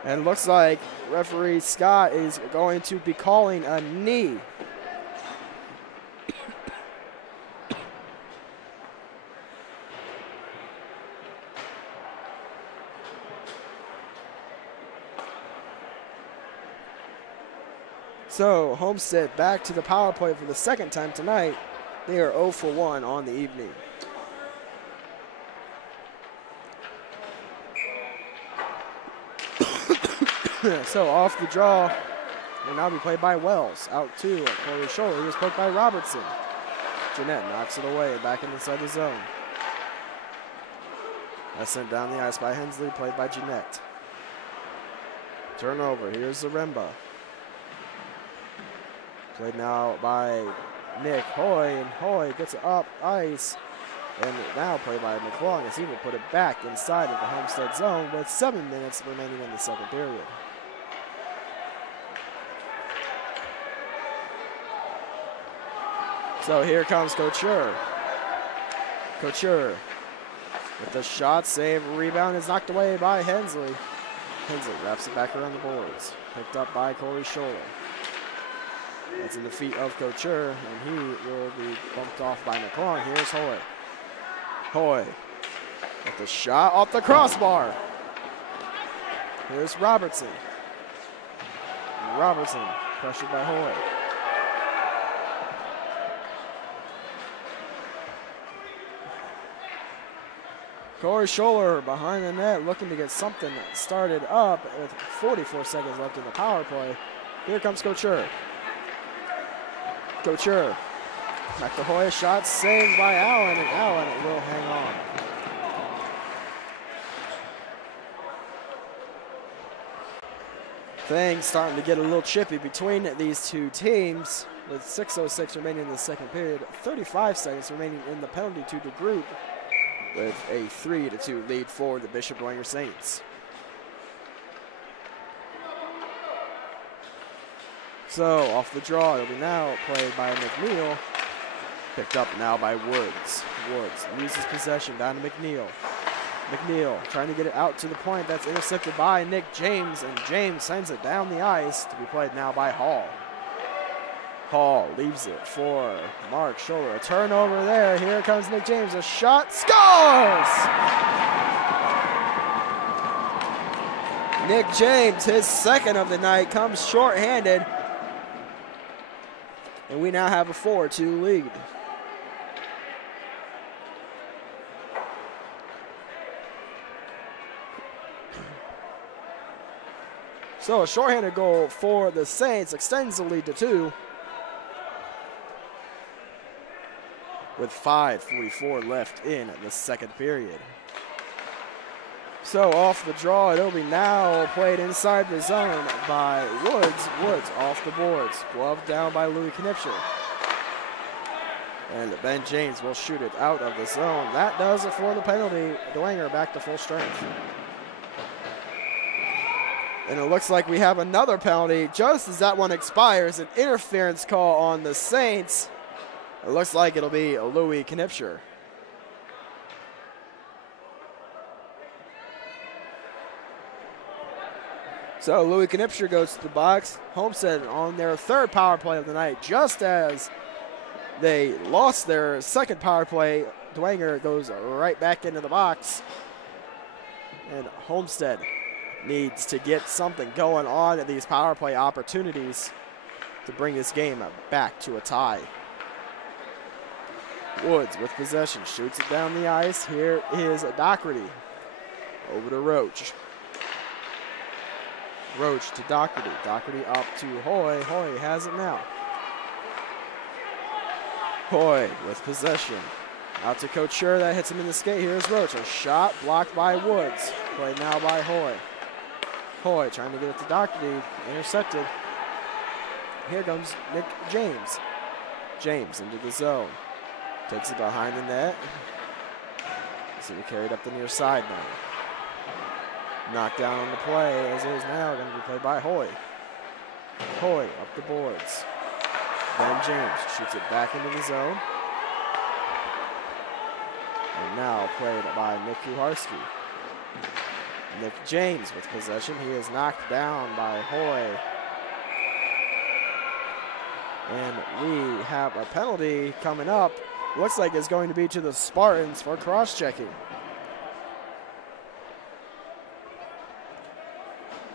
And it looks like referee Scott is going to be calling a knee. So Homestead back to the power play for the second time tonight. They are 0 for 1 on the evening. So off the draw will now be played by Wells. Out to Corey Scholler. He was poked by Robertson. Jeanette knocks it away, back inside the zone. That's sent down the ice by Hensley, played by Jeanette. Turnover, here's Zaremba. Played now by Nick Hoy, and Hoy gets it up ice. And now played by McClung as he will put it back inside of the Homestead zone with 7 minutes remaining in the second period. So here comes Couture. Couture with the shot, save, rebound is knocked away by Hensley. Hensley wraps it back around the boards. Picked up by Corey Scholler. That's in the feet of Couture, and he will be bumped off by McClung. Here's Hoy. Hoy with the shot off the crossbar. Here's Robertson. Robertson pressured by Hoy. Corey Scholler behind the net looking to get something started up with 44 seconds left in the power play. Here comes Couture. Couture. Back to Hoy, shot saved by Allen, and Allen will hang on. Things starting to get a little chippy between these two teams with 6:06 remaining in the second period, 35 seconds remaining in the penalty to the group with a 3-2 lead for the Bishop Dwegner Saints. So off the draw, it'll be now played by McNeil. Picked up now by Woods. Woods loses possession down to McNeil. McNeil trying to get it out to the point. That's intercepted by Nick James, and James sends it down the ice to be played now by Hall. Hall leaves it for Mark Scholler. A turnover there. Here comes Nick James. A shot. Scores! Nick James, his second of the night, comes shorthanded. And we now have a 4-2 lead. So a shorthanded goal for the Saints extends the lead to 2. With 5:44 left in the second period. So off the draw, it'll be now played inside the zone by Woods. Woods off the boards. Glove down by Louis Knipscher. And Ben James will shoot it out of the zone. That does it for the penalty. Dwegner back to full strength. And it looks like we have another penalty just as that one expires. An interference call on the Saints. It looks like it'll be Louis Knipscher. So Louis Knipscher goes to the box. Homestead on their third power play of the night. Just as they lost their second power play, Dwegner goes right back into the box. And Homestead needs to get something going on at these power play opportunities to bring this game back to a tie. Woods with possession, shoots it down the ice. Here is Doherty. Over to Roach. Roach to Doherty. Doherty up to Hoy. Hoy has it now. Hoy with possession. Out to Couture. That hits him in the skate. Here's Roach. A shot blocked by Woods. Played now by Hoy. Hoy trying to get it to Doherty. Intercepted. Here comes Nick James. James into the zone. Takes it behind the net. So we carried up the near side now. Knocked down on the play, as it is now going to be played by Hoy. Hoy up the boards. Ben James shoots it back into the zone. And now played by Nick Kuharski. Nick James with possession. He is knocked down by Hoy. And we have a penalty coming up. Looks like it's going to be to the Spartans for cross-checking.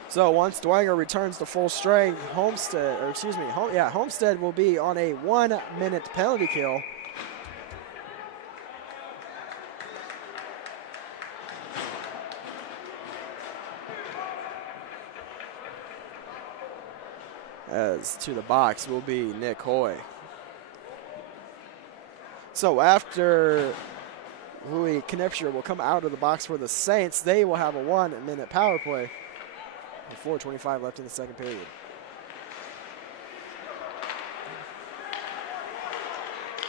So once Dwegner returns to full strength, Homestead will be on a 1-minute penalty kill. As to the box will be Nick Hoy. So after Louis Knipscher will come out of the box for the Saints, they will have a 1-minute power play. 4:25 left in the second period.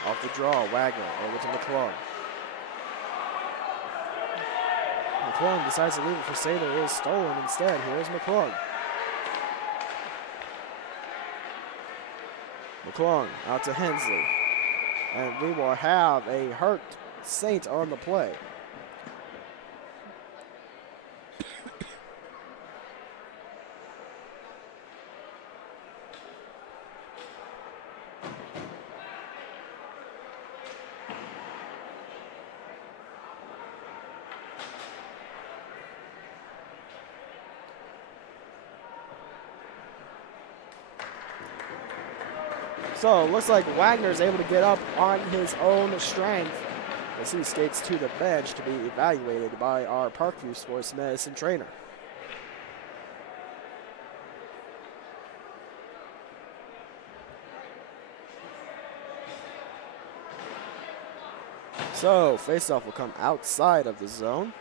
Off the draw, Wagner over to McClung. McClung decides to leave it for Sather. It is stolen instead. Here's McClung. McClung out to Hensley. And we will have a hurt Saint on the play. So it looks like Wagner's able to get up on his own strength as he skates to the bench to be evaluated by our Parkview Sports Medicine trainer. So faceoff will come outside of the zone.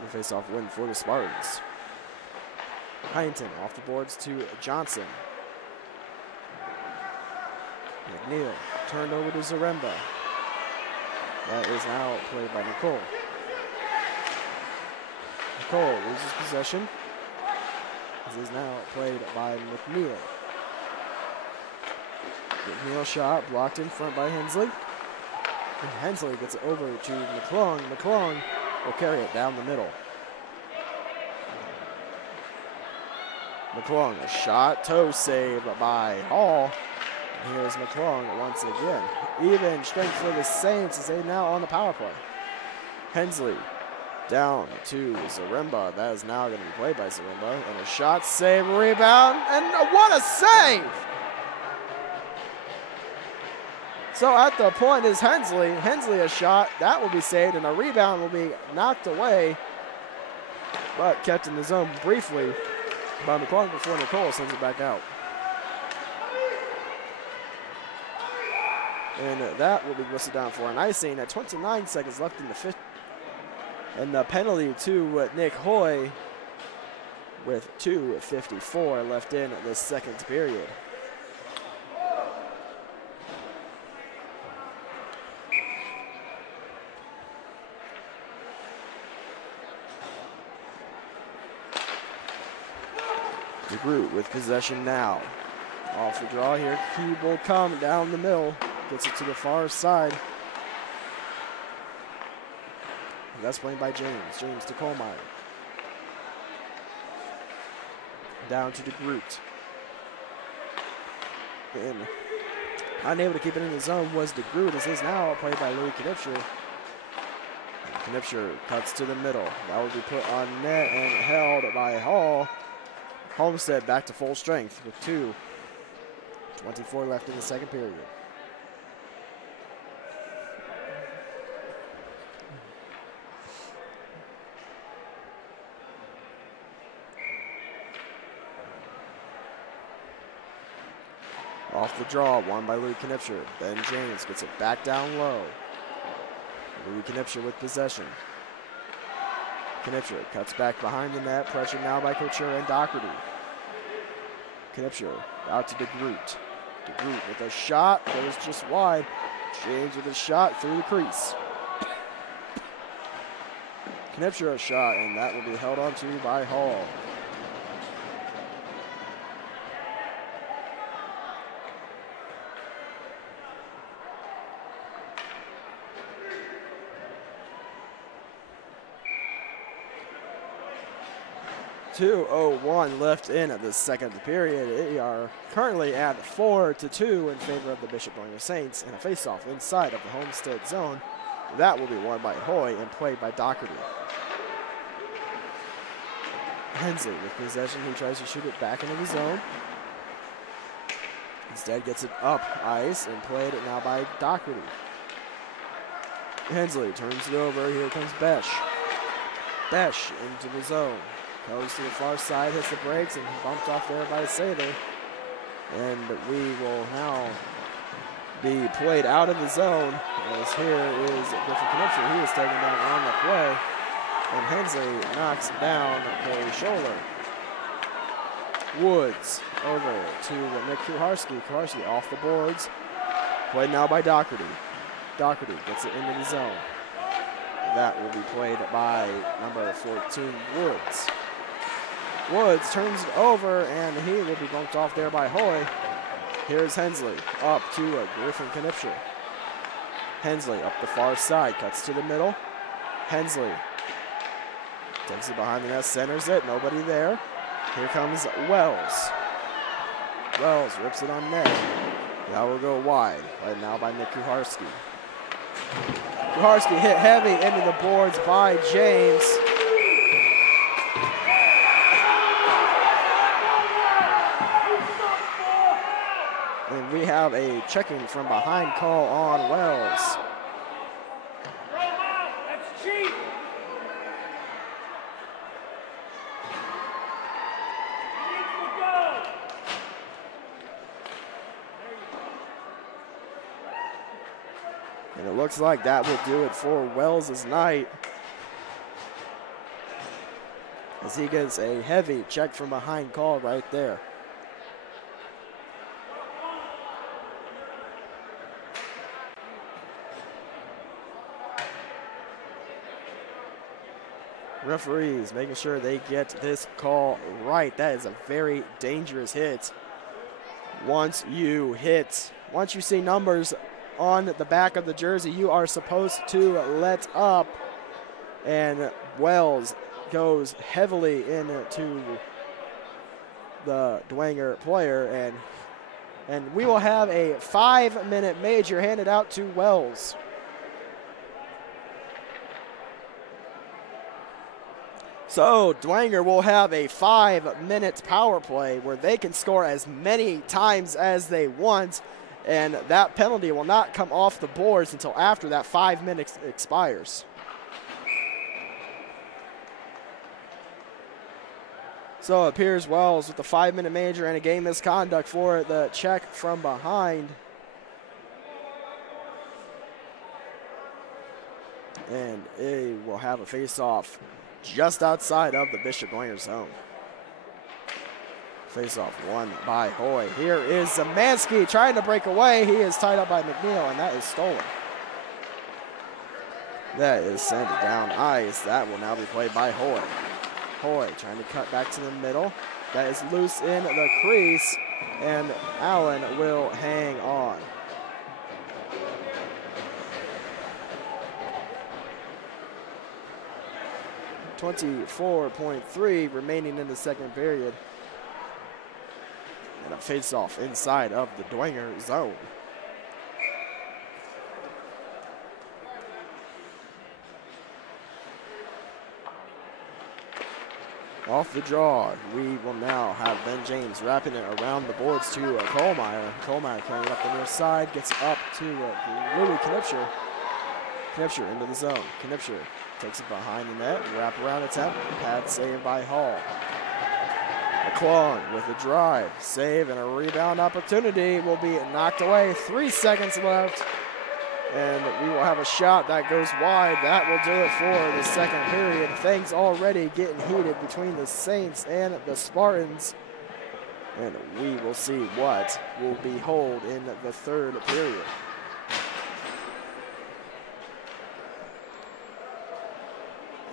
And the faceoff win for the Spartans. Huntington off the boards to Johnson. McNeil turned over to Zaremba. That is now played by Nicole. Nicole loses possession. This is now played by McNeil. McNeil shot blocked in front by Hensley. And Hensley gets it over to McClung. McClung will carry it down the middle. McClung, a shot, toe save by Hall. And here's McClung once again. Even strength for the Saints as they now on the power play. Hensley down to Zaremba. That is now going to be played by Zaremba. And a shot, save, rebound, and what a save! So at the point is Hensley. Hensley a shot, that will be saved, and a rebound will be knocked away, but kept in the zone briefly by McClung before Nicole sends it back out. And that will be whistled down for an icing at 29 seconds left in the fifth. And the penalty to Nick Hoy with 2:54 left in the second period. DeGroot with possession now. Off the draw here, he will come down the middle. Gets it to the far side. That's played by James. James to Colemeyer. Down to DeGroot. And unable to keep it in the zone was DeGroot. This is now played by Louis Knipscher. Knipscher cuts to the middle. That will be put on net and held by Hall. Homestead back to full strength with 2:24 left in the second period. Off the draw, won by Louis Knipscher. Ben James gets it back down low. Louis Knipscher with possession. Knipscher cuts back behind the net, pressure now by Couture and Doherty. Knipscher out to DeGroot. DeGroot with a shot, goes just wide. James with a shot through the crease. Knipscher a shot, and that will be held on to by Hall. .201 left in the second period. They are currently at 4-2 in favor of the Bishop Dwegner Saints in a face-off inside of the Homestead zone. That will be won by Hoy and played by Doherty. Hensley with possession. He tries to shoot it back into the zone. Instead gets it up ice and played it now by Doherty. Hensley turns it over. Here comes Besh. Besh into the zone. Goes to the far side, hits the brakes, and bumped off there by Sather. And we will now be played out of the zone, as here is Griffin Knipscher. He is taken down on the play, and Hensley knocks down Corey Scholler. Woods over to Nick Kuharski. Kuharski off the boards. Played now by Doherty. Doherty gets it into the zone. That will be played by number 14, Woods. Woods turns it over, and he will be bumped off there by Hoy. Here's Hensley up to Griffin Knipscher. Hensley up the far side, cuts to the middle. Hensley takes it behind the net, centers it, nobody there. Here comes Wells. Wells rips it on net. That will go wide, right now by Nick Kuharski. Kuharski hit heavy into the boards by James. And we have a checking from behind call on Wells. That's cheap. And it looks like that will do it for Wells' night, as he gets a heavy check from behind call right there. Referees making sure they get this call right. That is a very dangerous hit. Once you hit once you see numbers on the back of the jersey, you are supposed to let up. And Wells goes heavily into the Dwegner player, and we will have a 5-minute major handed out to Wells. So Dwegner will have a 5-minute power play where they can score as many times as they want, and that penalty will not come off the boards until after that 5 minutes expires. So it appears Wells with the 5-minute major and a game misconduct for the check from behind. And he will have a face-off just outside of the Bishop Dwegner zone. Face-off won by Hoy. Here is Zemansky trying to break away. He is tied up by McNeil, and that is stolen. That is sent down ice. That will now be played by Hoy. Hoy trying to cut back to the middle. That is loose in the crease, and Allen will hang on. .3 remaining in the second period. And a face-off inside of the Dwegner zone. Off the draw, we will now have Ben James wrapping it around the boards to Kohlmeyer. Kohlmeyer carrying up the near side, gets up to Louis Knipscher. Knipscher into the zone. Knipscher takes it behind the net, wrap around attempt, pad save by Hall. McClung with a drive, save, and a rebound opportunity will be knocked away. 3 seconds left, and we will have a shot that goes wide. That will do it for the second period. Things already getting heated between the Saints and the Spartans, and we will see what will be hold in the third period.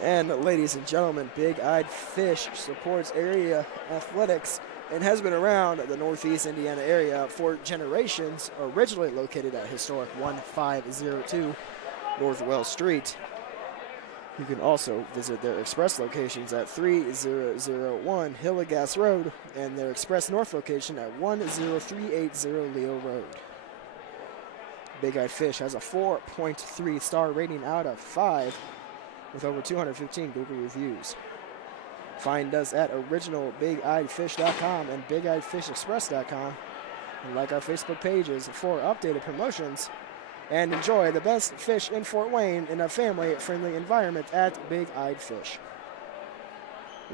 And ladies and gentlemen, Big Eyed Fish supports area athletics and has been around the Northeast Indiana area for generations, originally located at historic 1502 North Wells Street. You can also visit their express locations at 3001 Hillegas Road and their express north location at 10380 Leo Road. Big Eyed Fish has a 4.3 star rating out of 5 with over 215 Google reviews. Find us at originalbigeyedfish.com and bigeyedfishexpress.com, and like our Facebook pages for updated promotions, and enjoy the best fish in Fort Wayne in a family-friendly environment at Big Eyed Fish.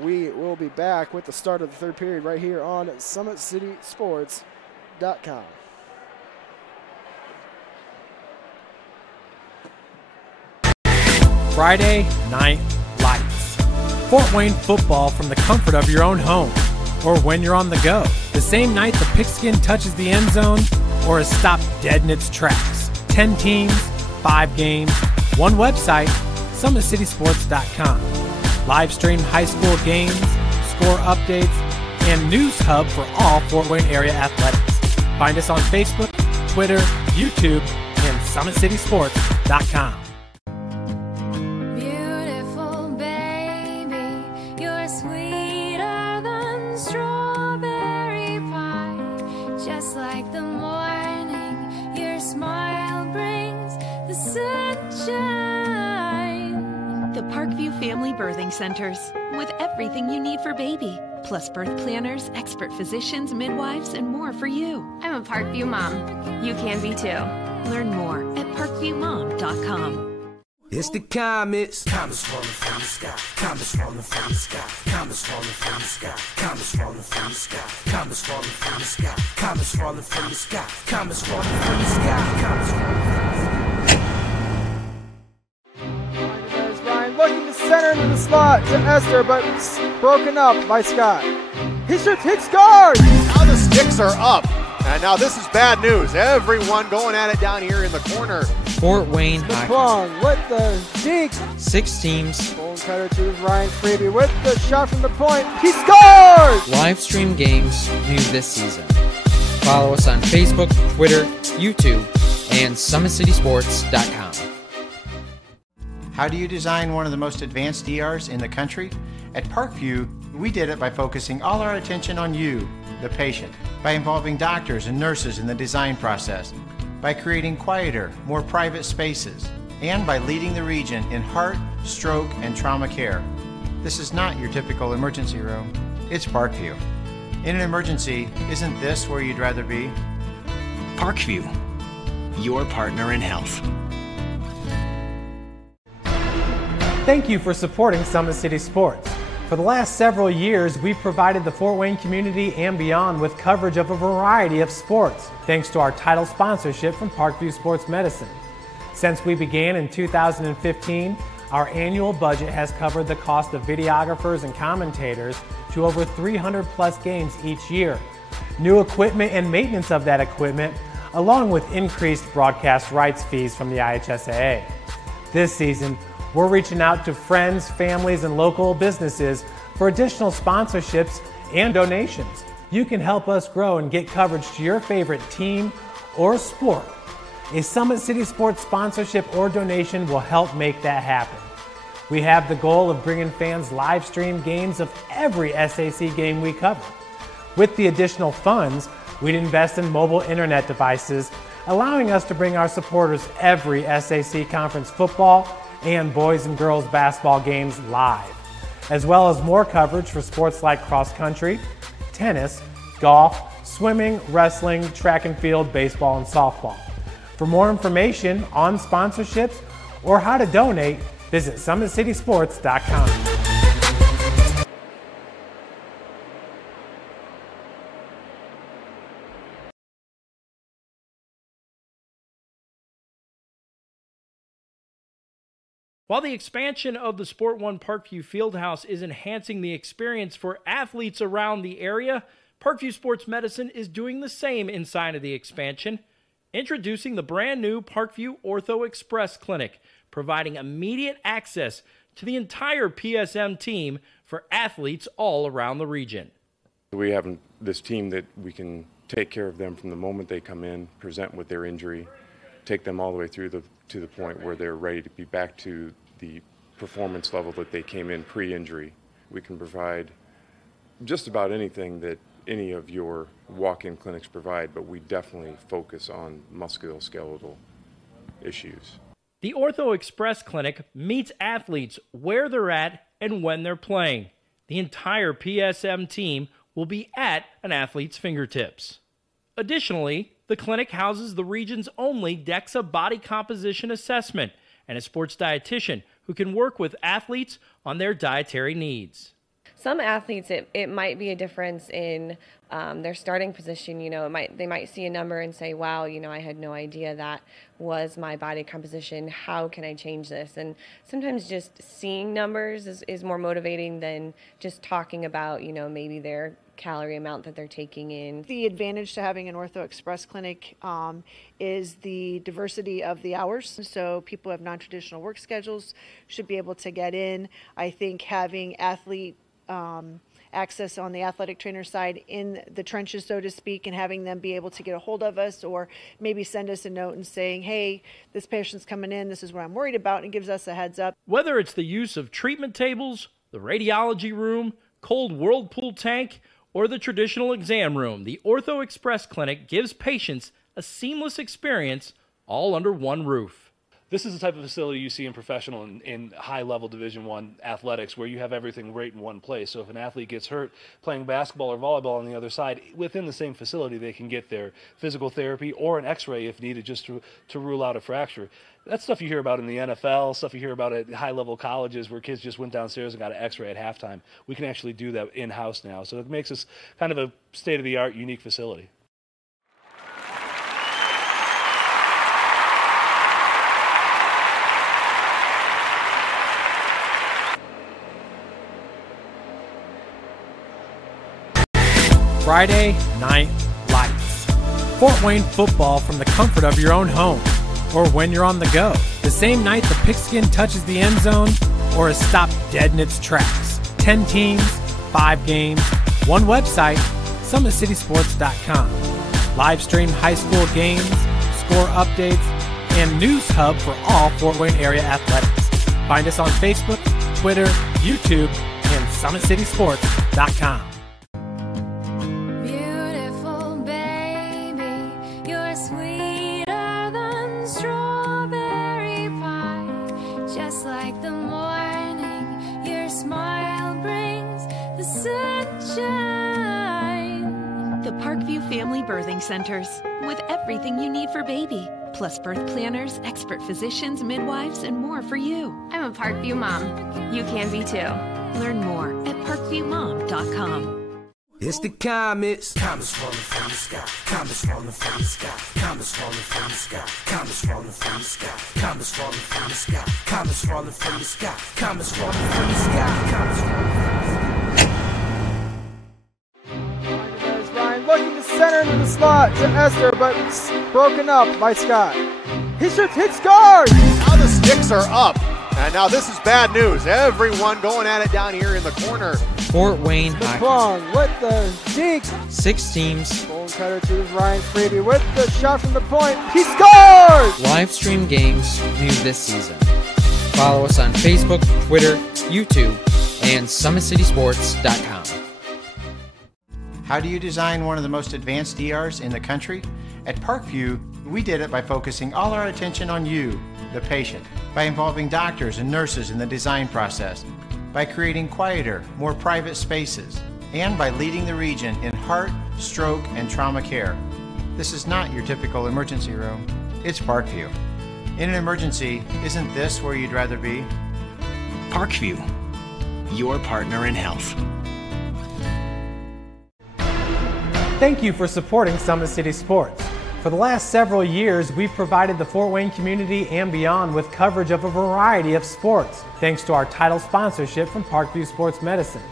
We will be back with the start of the third period right here on SummitCitySports.com. Friday Night Lights. Fort Wayne football from the comfort of your own home, or when you're on the go. The same night the pigskin touches the end zone, or is stopped dead in its tracks. 10 teams, 5 games, one website, SummitCitySports.com. Live stream high school games, score updates, and news hub for all Fort Wayne area athletics. Find us on Facebook, Twitter, YouTube, and SummitCitySports.com. Family Birthing Centers, with everything you need for baby, plus birth planners, expert physicians, midwives, and more for you. I'm a Parkview mom. You can be too. Learn more at parkviewmom.com. It's the comets. Comets falling from the sky. Comets falling from the sky. Comets falling from the sky. Comets falling from the sky. Comets falling from the sky. Comets falling from the sky. Comets falling from the sky. Comets falling from the sky. Looking to center into the slot to Esther, but broken up by Scott. He shoots, hit, scores! Now the sticks are up. And now this is bad news. Everyone going at it down here in the corner. Fort Wayne McClung with the deke. 6 teams. Bone cutter to Ryan Freeby with the shot from the point. He scores! Live stream games new this season. Follow us on Facebook, Twitter, YouTube, and SummitCitySports.com. How do you design one of the most advanced ERs in the country? At Parkview, we did it by focusing all our attention on you, the patient, by involving doctors and nurses in the design process, by creating quieter, more private spaces, and by leading the region in heart, stroke, and trauma care. This is not your typical emergency room. It's Parkview. In an emergency, isn't this where you'd rather be? Parkview, your partner in health. Thank you for supporting Summit City Sports. For the last several years, we've provided the Fort Wayne community and beyond with coverage of a variety of sports, thanks to our title sponsorship from Parkview Sports Medicine. Since we began in 2015, our annual budget has covered the cost of videographers and commentators to over 300 plus games each year. New equipment and maintenance of that equipment, along with increased broadcast rights fees from the IHSAA. This season, we're reaching out to friends, families, and local businesses for additional sponsorships and donations. You can help us grow and get coverage to your favorite team or sport. A Summit City Sports sponsorship or donation will help make that happen. We have the goal of bringing fans live stream games of every SAC game we cover. With the additional funds, we'd invest in mobile internet devices, allowing us to bring our supporters every SAC conference football and boys and girls basketball games live, as well as more coverage for sports like cross country, tennis, golf, swimming, wrestling, track and field, baseball, and softball. For more information on sponsorships or how to donate, visit SummitCitySports.com. While the expansion of the Sport One Parkview Fieldhouse is enhancing the experience for athletes around the area, Parkview Sports Medicine is doing the same inside of the expansion, introducing the brand new Parkview Ortho Express Clinic, providing immediate access to the entire PSM team for athletes all around the region. We have this team that we can take care of them from the moment they come in, present with their injury, take them all the way through to the point where they're ready to be back to the performance level that they came in pre-injury. We can provide just about anything that any of your walk-in clinics provide, but we definitely focus on musculoskeletal issues. The Ortho Express Clinic meets athletes where they're at and when they're playing. The entire PSM team will be at an athlete's fingertips. Additionally, the clinic houses the region's only DEXA body composition assessment and a sports dietitian who can work with athletes on their dietary needs. Some athletes, it might be a difference in their starting position. You know, they might see a number and say, wow, you know, I had no idea that was my body composition. How can I change this? And sometimes just seeing numbers is more motivating than just talking about, you know, maybe their calorie amount that they're taking in. The advantage to having an Ortho Express clinic is the diversity of the hours. So people who have non-traditional work schedules should be able to get in. I think having athlete access on the athletic trainer side in the trenches, so to speak, and having them be able to get a hold of us or maybe send us a note and saying, hey, this patient's coming in, this is what I'm worried about, and it gives us a heads up. Whether it's the use of treatment tables, the radiology room, cold whirlpool tank, or the traditional exam room, the Ortho Express Clinic gives patients a seamless experience all under one roof. This is the type of facility you see in professional and high-level Division I athletics where you have everything right in one place. So if an athlete gets hurt playing basketball or volleyball on the other side, within the same facility they can get their physical therapy or an x-ray if needed just to rule out a fracture. That's stuff you hear about in the NFL, stuff you hear about at high-level colleges where kids just went downstairs and got an x-ray at halftime. We can actually do that in-house now. So it makes us kind of a state-of-the-art, unique facility. Friday Night Lights. Fort Wayne football from the comfort of your own home or when you're on the go. The same night the pigskin touches the end zone or is stopped dead in its tracks. 10 teams, 5 games, one website, SummitCitySports.com. live stream high school games, score updates, and news hub for all Fort Wayne area athletics. Find us on Facebook, Twitter, YouTube, and SummitCitySports.com. Beautiful baby, you're sweeter than strawberry pie. Just like the morning, your smile brings the sunshine. The Parkview Family Birthing Centers, with everything you need for baby, plus birth planners, expert physicians, midwives, and more for you. I'm a Parkview mom. You can be too. Learn more at parkviewmom.com. It's the comets. Comets falling from the sky. Comets falling from the sky. Comets falling from the sky. Comets falling from the sky. Comets falling from the sky. Comets falling from the sky. Comets falling from the sky. Comets falling from There's Ryan looking to center into the slot to Esther, but it's broken up by Scott. He shoots, hits, scores! Now the sticks are up. And now this is bad news. Everyone going at it down here in the corner. Fort Wayne Hockey. Plong with the dink. 6 teams. Bone cutter to Ryan Freeby with the shot from the point. He scores! Live stream games new this season. Follow us on Facebook, Twitter, YouTube, and SummitCitySports.com. How do you design one of the most advanced ERs in the country? At Parkview, we did it by focusing all our attention on you, the patient, by involving doctors and nurses in the design process, by creating quieter, more private spaces, and by leading the region in heart, stroke, and trauma care. This is not your typical emergency room. It's Parkview. In an emergency, isn't this where you'd rather be? Parkview, your partner in health. Thank you for supporting Summit City Sports. For the last several years, we've provided the Fort Wayne community and beyond with coverage of a variety of sports, thanks to our title sponsorship from Parkview Sports Medicine.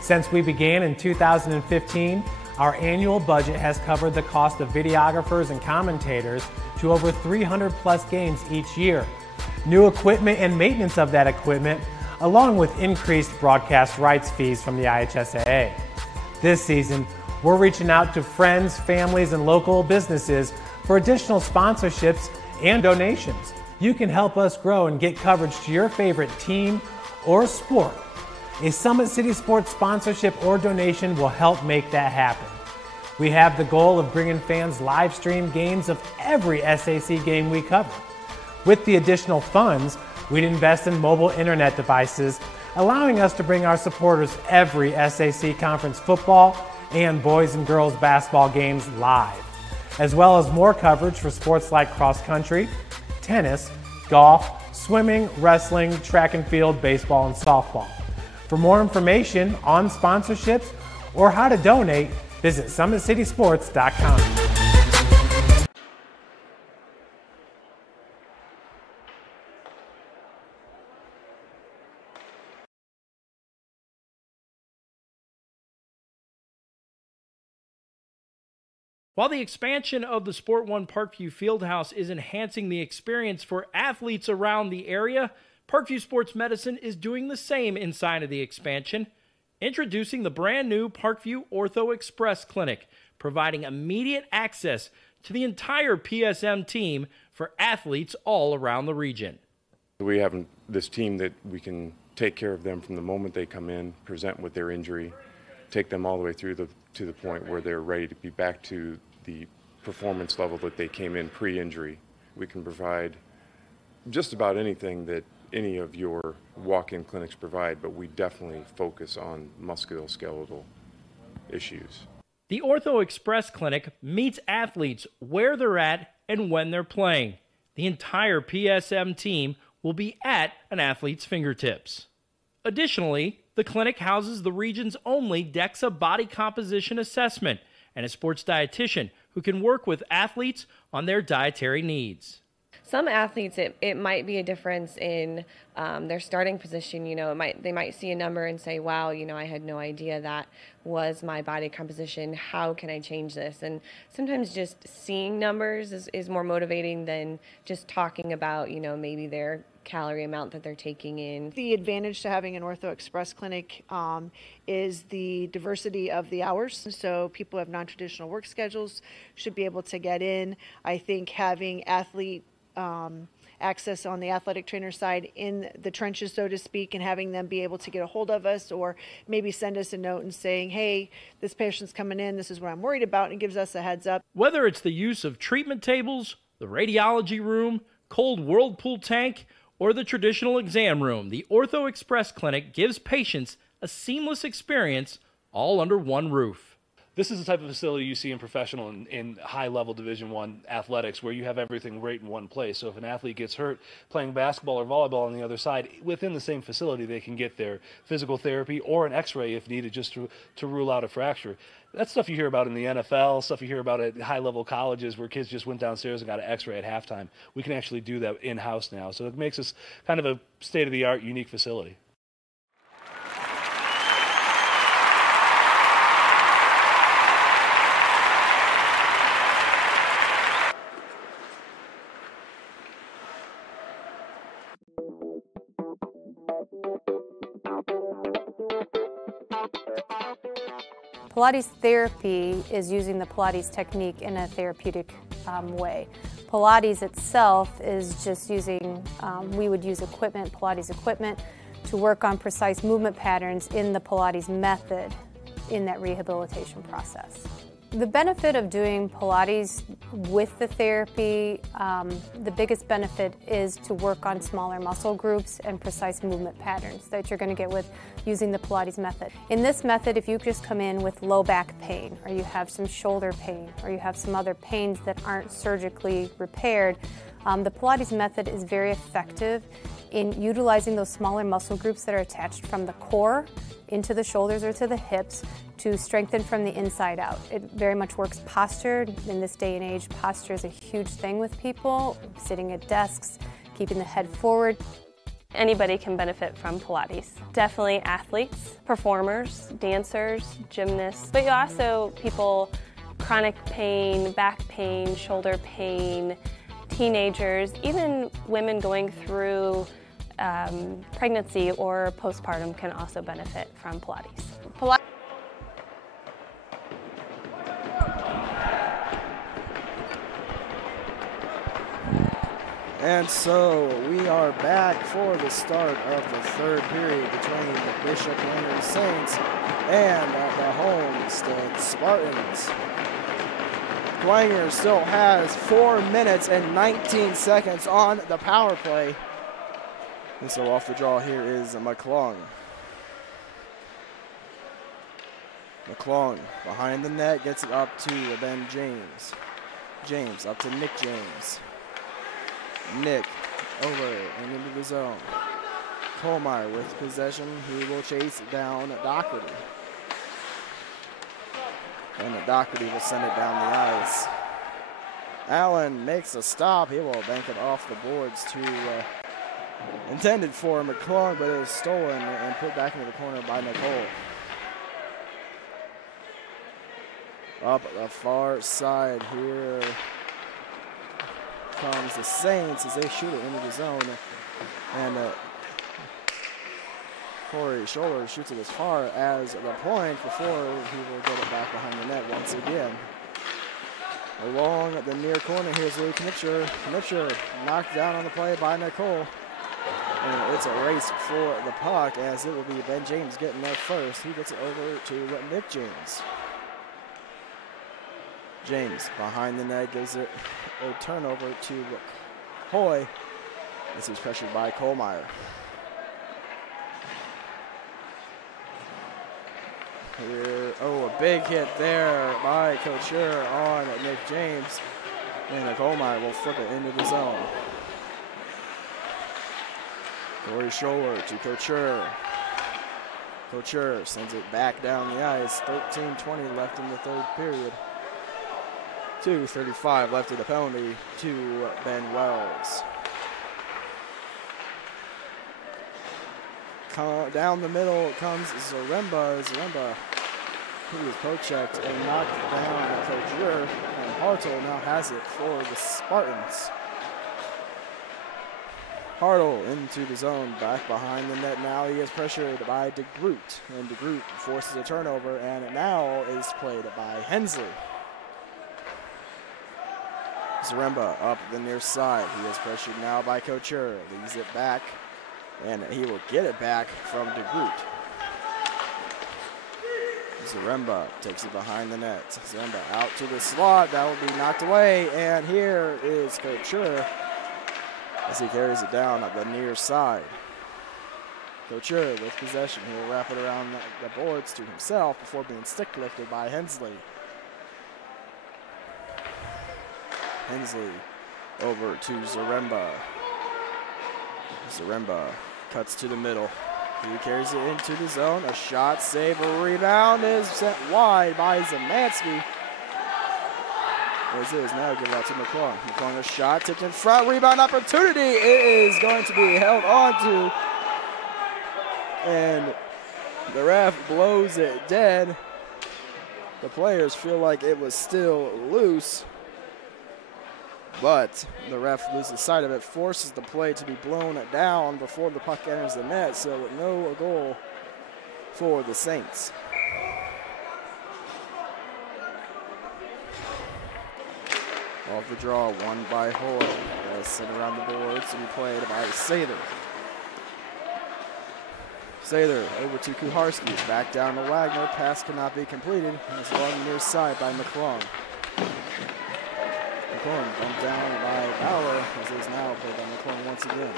Since we began in 2015, our annual budget has covered the cost of videographers and commentators to over 300 plus games each year. New equipment and maintenance of that equipment, along with increased broadcast rights fees from the IHSAA. This season, we're reaching out to friends, families, and local businesses for additional sponsorships and donations. You can help us grow and get coverage to your favorite team or sport. A Summit City Sports sponsorship or donation will help make that happen. We have the goal of bringing fans live stream games of every SAC game we cover. With the additional funds, we'd invest in mobile internet devices, allowing us to bring our supporters every SAC conference football and boys and girls basketball games live, as well as more coverage for sports like cross country, tennis, golf, swimming, wrestling, track and field, baseball, and softball. For more information on sponsorships or how to donate, visit SummitCitySports.com. While the expansion of the Sport One Parkview Fieldhouse is enhancing the experience for athletes around the area, Parkview Sports Medicine is doing the same inside of the expansion, introducing the brand new Parkview Ortho Express Clinic, providing immediate access to the entire PSM team for athletes all around the region. We have this team that we can take care of them from the moment they come in, present with their injury, take them all the way through to the point where they're ready to be back to the performance level that they came in pre-injury. We can provide just about anything that any of your walk-in clinics provide, but we definitely focus on musculoskeletal issues. The Ortho Express Clinic meets athletes where they're at and when they're playing. The entire PSM team will be at an athlete's fingertips. Additionally, the clinic houses the region's only DEXA body composition assessment and a sports dietitian who can work with athletes on their dietary needs. some athletes, it might be a difference in their starting position. You know, they might see a number and say, wow, you know, I had no idea that was my body composition. How can I change this? And sometimes just seeing numbers is more motivating than just talking about, you know, maybe their calorie amount that they're taking in. The advantage to having an Ortho Express clinic is the diversity of the hours. So people who have non-traditional work schedules should be able to get in. I think having athlete access on the athletic trainer side in the trenches, so to speak, and having them be able to get a hold of us or maybe send us a note and saying, hey, this patient's coming in, this is what I'm worried about, and gives us a heads up. Whether it's the use of treatment tables, the radiology room, cold whirlpool tank, or the traditional exam room, the Ortho Express Clinic gives patients a seamless experience all under one roof. This is the type of facility you see in professional and high-level Division I athletics where you have everything right in one place. So if an athlete gets hurt playing basketball or volleyball on the other side, within the same facility they can get their physical therapy or an x-ray if needed just to rule out a fracture. That's stuff you hear about in the NFL, stuff you hear about at high-level colleges where kids just went downstairs and got an x-ray at halftime. We can actually do that in-house now. So it makes us kind of a state-of-the-art, unique facility. Pilates therapy is using the Pilates technique in a therapeutic way. Pilates itself is just using, we would use equipment, Pilates equipment, to work on precise movement patterns in the Pilates method in that rehabilitation process. The benefit of doing Pilates with the therapy, the biggest benefit is to work on smaller muscle groups and precise movement patterns that you're going to get with using the Pilates method. In this method, if you just come in with low back pain, or you have some shoulder pain, or you have some other pains that aren't surgically repaired, the Pilates method is very effective in utilizing those smaller muscle groups that are attached from the core into the shoulders or to the hips to strengthen from the inside out. It very much works posture. In this day and age, posture is a huge thing with people, sitting at desks, keeping the head forward. Anybody can benefit from Pilates. Definitely athletes, performers, dancers, gymnasts, but also people, chronic pain, back pain, shoulder pain, teenagers, even women going through pregnancy or postpartum can also benefit from Pilates. And so we are back for the start of the third period between the Bishop Leonard Saints and the Homestead Spartans. Dwegner still has 4 minutes and 19 seconds on the power play. And so off the draw here is McClung. McClung behind the net, gets it up to Ben James. James up to Nick James. Nick over and into the zone. Kohlmeyer with possession. He will chase down Doherty. And Doherty will send it down the ice. Allen makes a stop. He will bank it off the boards to intended for McClung, but it was stolen and put back into the corner by Nicole. Up the far side here comes the Saints as they shoot it into the zone. And Corey Scholler shoots it as far as the point before he will get it back behind the net once again. Along the near corner, here's Louis Knipscher. Knipscher knocked down on the play by Nicole. And it's a race for the puck as it will be Ben James getting there first. He gets it over to Nick James. James behind the net gives it a turnover to Hoy as he's pressured by Kohlmeyer. Here, a big hit there by Couture on Nick James. And Kohlmeyer will flip it into the zone. Corey Scholler to Couture. Couture sends it back down the ice. 13:20 left in the third period. 2:35 left of the penalty to Ben Wells. Down the middle comes Zaremba. Zaremba, who was poke checked and knocked down Couture, and Hartle now has it for the Spartans. Hartle into the zone, back behind the net now. He is pressured by DeGroot, and DeGroot forces a turnover, and it now is played by Hensley. Zaremba up the near side. He is pressured now by Couture, leaves it back, and he will get it back from DeGroot. Zaremba takes it behind the net. Zaremba out to the slot. That will be knocked away, and here is Couture as he carries it down at the near side. Couture with possession. He'll wrap it around the boards to himself before being stick lifted by Hensley. Hensley over to Zaremba. Zaremba cuts to the middle. He carries it into the zone. A shot, save, a rebound is sent wide by Zemansky. As it is now given out to McClung. McClung a shot, tipped in front, rebound opportunity. It is going to be held on to. And the ref blows it dead. The players feel like it was still loose, but the ref loses sight of it, forces the play to be blown down before the puck enters the net, so no goal for the Saints. Off the draw, won by Hoy. That's sent around the boards to be played by Sather. Sather over to Kuharski, back down to Wagner. Pass cannot be completed. It's along the near side by McClung. McClung bumped down by Bauer, as it is now played by McClung once again.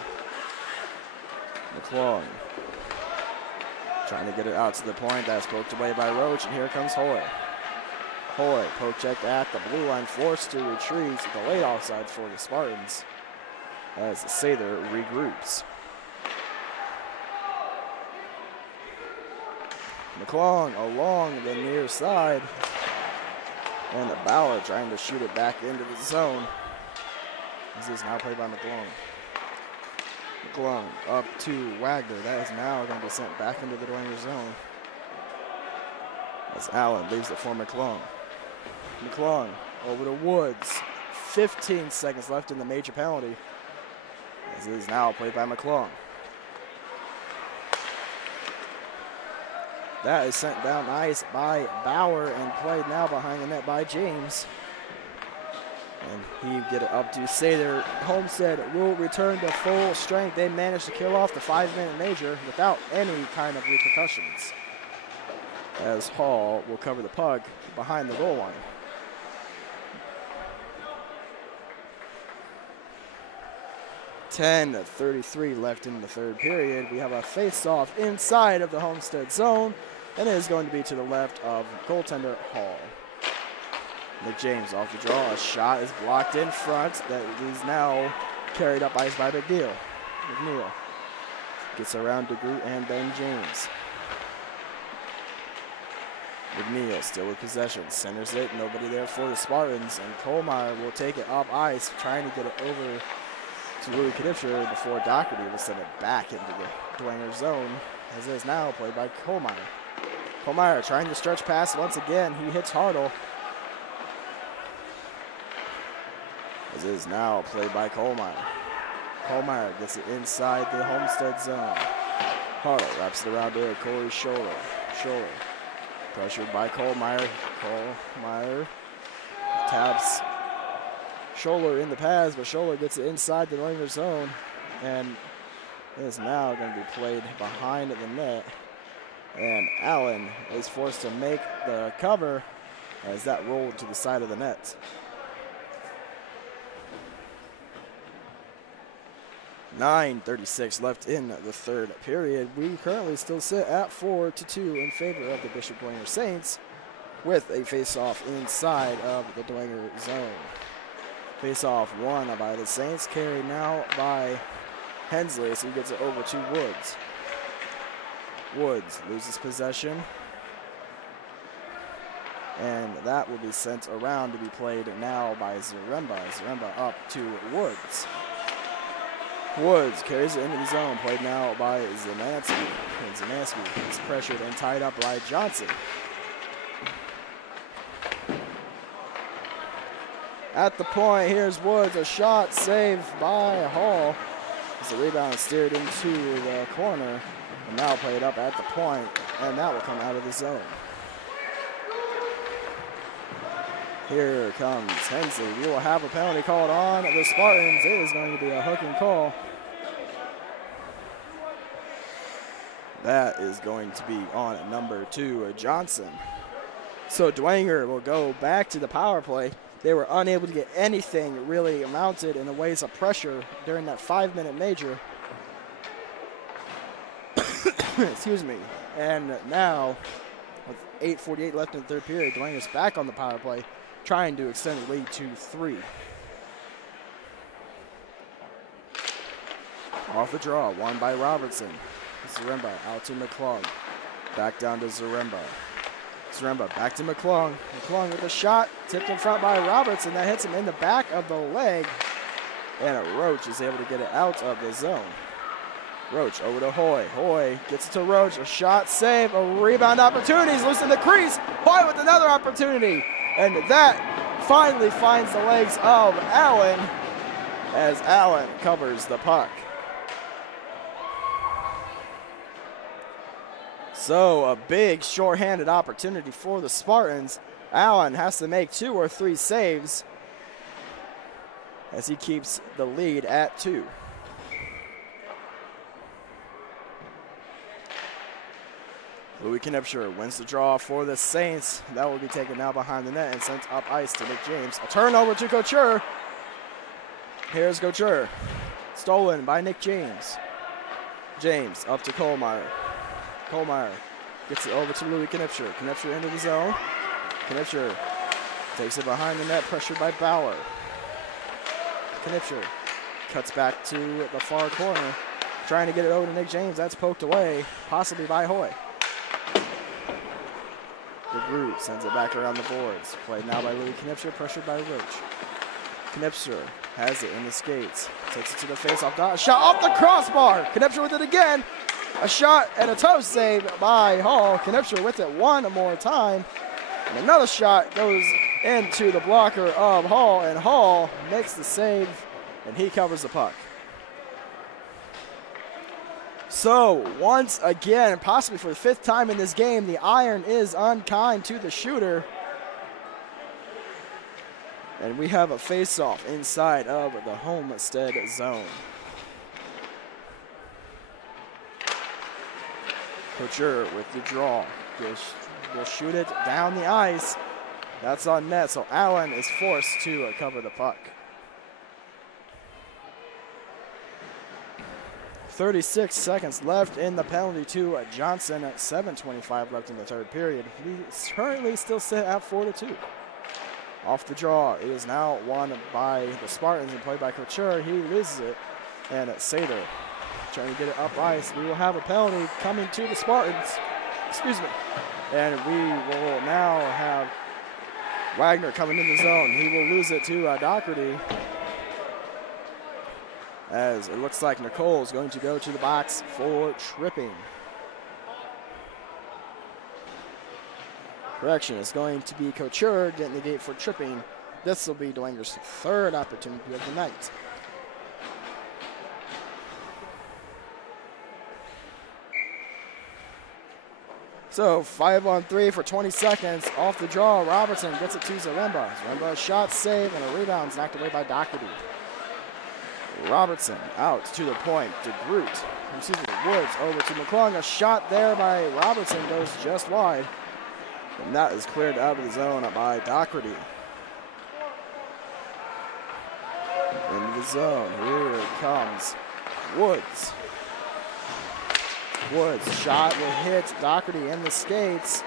McClung trying to get it out to the point. That's poked away by Roach, and here comes Hoy. Hoy, poke check at the blue line, forced to retreat. The late offside for the Spartans as Sather regroups. McClung along the near side, and Bauer trying to shoot it back into the zone. This is now played by McClung. McClung up to Wagner. That is now going to be sent back into the Dwegner zone as Allen leaves it for McClung. McClung over to Woods. 15 seconds left in the major penalty. As it is now played by McClung. That is sent down ice by Bauer and played now behind the net by James. And he get it up to Sather. Homestead will return to full strength. They managed to kill off the 5-minute major without any kind of repercussions, as Hall will cover the puck behind the goal line. .33 left in the third period. We have a face-off inside of the Homestead zone, and it is going to be to the left of goaltender Hall. Nick James off the draw. A shot is blocked in front. That is now carried up ice by McNeil. McNeil gets around DeGroot and Ben James. McNeil still with possession, centers it, nobody there for the Spartans, and Kohlmeyer will take it up ice, trying to get it over to Louis Knipscher before Doherty will send it back into the Dwegner zone, as it is now played by Kohlmeyer. Kohlmeyer trying to stretch pass once again. He hits Hartle. As it is now played by Kohlmeyer. Kohlmeyer gets it inside the Homestead zone. Hartle wraps it around to Corey Scholler. Scholler pressured by Kohlmeyer. Kohlmeyer taps Scholler in the pass, but Scholler gets it inside the Dwegner zone, and it is now going to be played behind the net. And Allen is forced to make the cover as that rolled to the side of the net. .36 left in the third period. We currently still sit at 4-2 in favor of the Bishop Dwegner Saints, with a face-off inside of the Dwegner zone. Face-off won by the Saints, carried now by Hensley, so he gets it over to Woods. Woods loses possession And that will be sent around to be played now by Zaremba. Zaremba up to Woods. Woods carries it into the zone, played now by Zemansky. And Zemansky is pressured and tied up by Johnson. At the point, here's Woods, a shot saved by Hall. As the rebound steered into the corner, and now played up at the point, and that will come out of the zone. Here comes Hensley. We will have a penalty called on the Spartans. It is going to be a hooking call. That is going to be on number 2, Johnson. So Dwegner will go back to the power play. They were unable to get anything really mounted in the ways of pressure during that 5-minute major. Excuse me. And now, with 8:48 left in the third period, Dwegner's back on the power play, trying to extend the lead to 3. Off the draw, won by Robertson. Zaremba out to McClung. Back down to Zaremba. Zaremba back to McClung. McClung with a shot, tipped in front by Robertson. That hits him in the back of the leg. And Roach is able to get it out of the zone. Roach over to Hoy. Hoy gets it to Roach. A shot, save, a rebound opportunity. He's loose in the crease. Hoy with another opportunity. And that finally finds the legs of Allen as Allen covers the puck. So a big shorthanded opportunity for the Spartans. Allen has to make 2 or 3 saves as he keeps the lead at 2. Louis Knipscher wins the draw for the Saints. That will be taken now behind the net and sent up ice to Nick James. A turnover to Couture. Here's Couture. Stolen by Nick James. James up to Kohlmeyer. Kohlmeyer gets it over to Louis Knipscher. Knipscher into the zone. Knipscher takes it behind the net, pressured by Bauer. Knipscher cuts back to the far corner, trying to get it over to Nick James. That's poked away, possibly by Hoy. DeGroot sends it back around the boards. Played now by Louis Knipscher, pressured by Roach. Knipscher has it in the skates. Takes it to the faceoff dot. Shot off the crossbar. Knipscher with it again. A shot and a toe save by Hall. Knipscher with it one more time. And another shot goes into the blocker of Hall, and Hall makes the save, and he covers the puck. So once again, possibly for the 5th time in this game, the iron is unkind to the shooter. And we have a face-off inside of the Homestead zone. Couture with the draw. Will shoot it down the ice. That's on net, so Allen is forced to cover the puck. 36 seconds left in the penalty to Johnson at 7:25 left in the third period. We currently still sit at 4-2. Off the draw, it is now won by the Spartans and played by Couture. He loses it, and Sater trying to get it up ice. We will have a penalty coming to the Spartans. Excuse me. And we will now have Wagner coming in the zone. He will lose it to Doherty, as it looks like Nicole is going to go to the box for tripping. Correction, it's going to be Couture getting the gate for tripping. This will be Dwegner's 3rd opportunity of the night. So 5-on-3 for 20 seconds. Off the draw, Robertson gets it to Zaremba. Zaremba shot save, and a rebound is knocked away by Doherty. Robertson out to the point. DeGroot, Woods over to McClung. A shot there by Robertson goes just wide. And that is cleared out of the zone by Doherty. Into the zone. Here comes Woods. Woods shot will hit Doherty in the skates,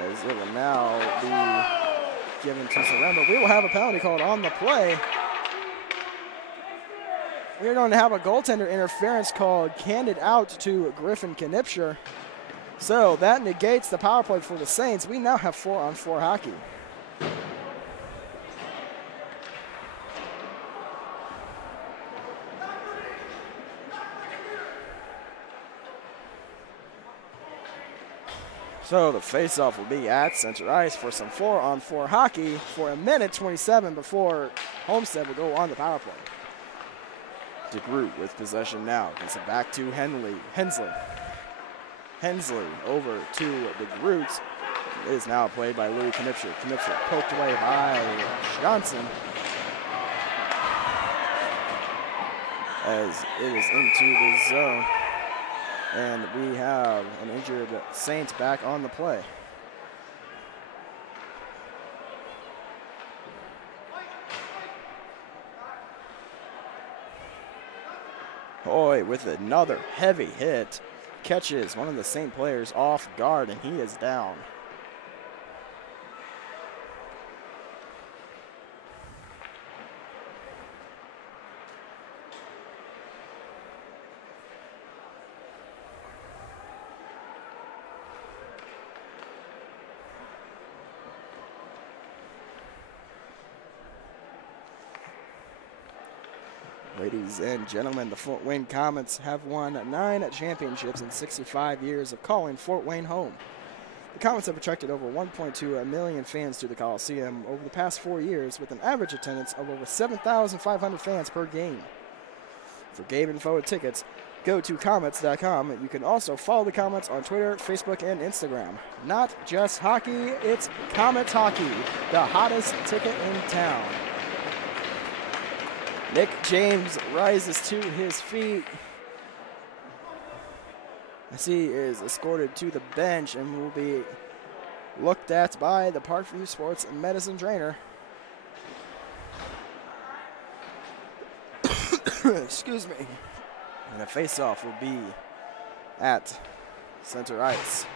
as it will now be given to Zaremba. We will have a penalty called on the play. We're going to have a goaltender interference called handed out to Griffin Knipscher. So that negates the power play for the Saints. We now have 4-on-4 hockey. So the faceoff will be at center ice for some 4-on-4 hockey for a minute 27 before Homestead will go on the power play. DeGroot with possession now. Gets it back to Hensley. Hensley over to DeGroot. It is now played by Louis Knipscher. Knipscher poked away by Johnson. As it is into the zone. And we have an injured Saints back on the play. Hoy with another heavy hit. Catches one of the Saint players off guard, and he is down. Ladies and gentlemen, the Fort Wayne Comets have won 9 championships in 65 years of calling Fort Wayne home. The Comets have attracted over 1.2 million fans to the Coliseum over the past 4 years, with an average attendance of over 7,500 fans per game. For game info and tickets, go to Comets.com. You can also follow the Comets on Twitter, Facebook, and Instagram. Not just hockey, it's Comets Hockey, the hottest ticket in town. Nick James rises to his feet as he is escorted to the bench and will be looked at by the Parkview Sports Medicine trainer. Excuse me. And a face-off will be at center ice.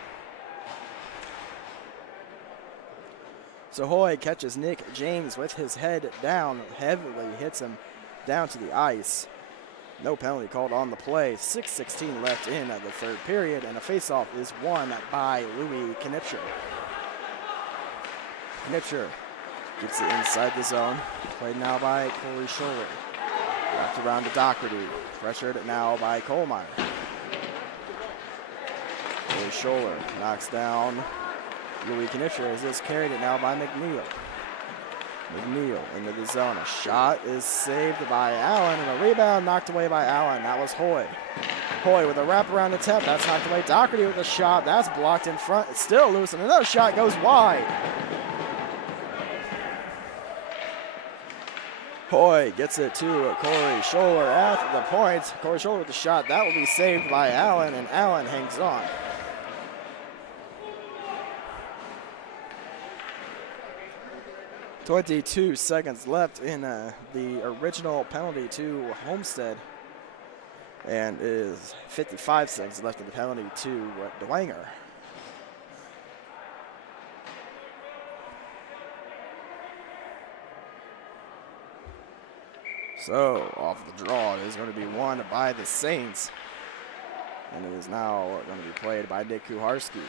So Hoy catches Nick James with his head down, heavily hits him down to the ice. No penalty called on the play. 6:16 left in the third period, and a faceoff is won by Louis Knipscher. Knipscher gets it inside the zone. Played now by Corey Scholler. Wrapped around to Doherty. Pressured now by Kohlmeyer. Corey Scholler knocks down Louis Knipscher as it's carried it now by McNeil. McNeil into the zone. A shot is saved by Allen, and a rebound knocked away by Allen. That was Hoy. Hoy with a wraparound attempt. That's knocked away. Doherty with a shot. That's blocked in front. It's still loose, and another shot goes wide. Hoy gets it to Corey Scholler at the point. Corey Scholler with the shot. That will be saved by Allen, and Allen hangs on. 22 seconds left in the original penalty to Homestead, and is 55 seconds left in the penalty to Dwegner. So off the draw, it is going to be won by the Saints, and it is now going to be played by Nick Kuharski.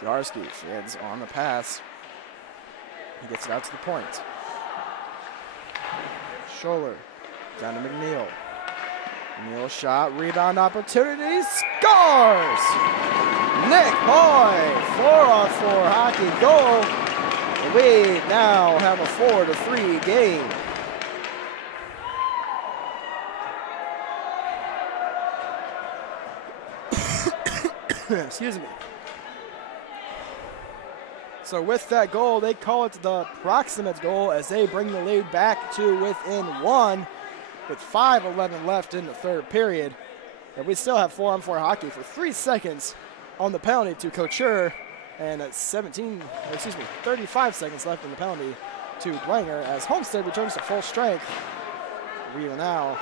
Kuharski fans on the pass. He gets it out to the point. Scholler down to McNeil. McNeil shot, rebound opportunity, scores! Nick Hoy, 4-on-4 hockey goal. And we now have a 4-3 game. Excuse me. So with that goal, they call it the proximate goal as they bring the lead back to within 1 with 5:11 left in the third period. And we still have 4-on-4 hockey for 3 seconds on the penalty to Couture, and at 35 seconds left in the penalty to Dwegner as Homestead returns to full strength. We will now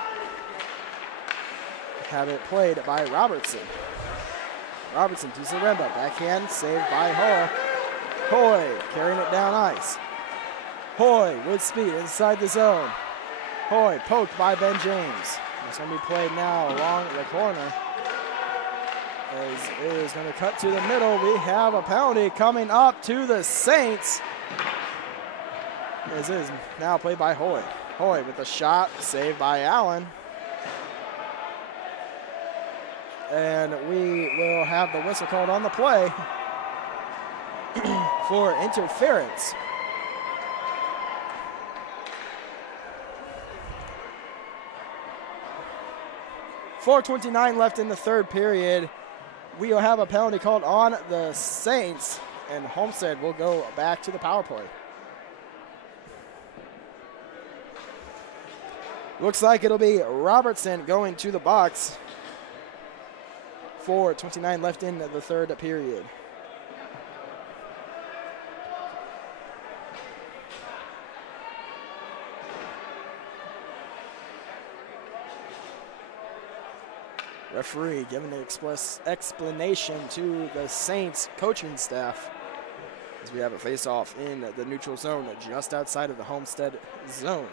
have it played by Robertson. Robertson to Zaremba, backhand saved by Hoy. Hoy carrying it down ice. Hoy with speed inside the zone. Hoy poked by Ben James. It's going to be played now along the corner As it is going to cut to the middle. We have a penalty coming up to the Saints. This is now played by Hoy. Hoy with the shot, saved by Allen. And we will have the whistle called on the play for interference. .4:29 left in the third period. We will have a penalty called on the Saints, and Homestead will go back to the power play. Looks like it'll be Robertson going to the box. 4:29 left in the third period. Referee giving an explanation to the Saints coaching staff as we have a face-off in the neutral zone just outside of the Homestead zone.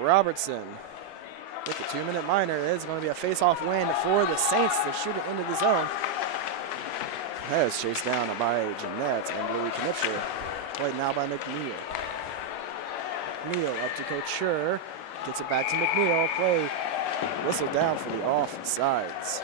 Robertson with the 2-minute minor. It is going to be a face-off win for the Saints to shoot it into the zone. That is chased down by Jeanette and Louis Knipscher. Played now by McNeil. McNeil up to Couture. Gets it back to McNeil. Play whistle down for the offsides.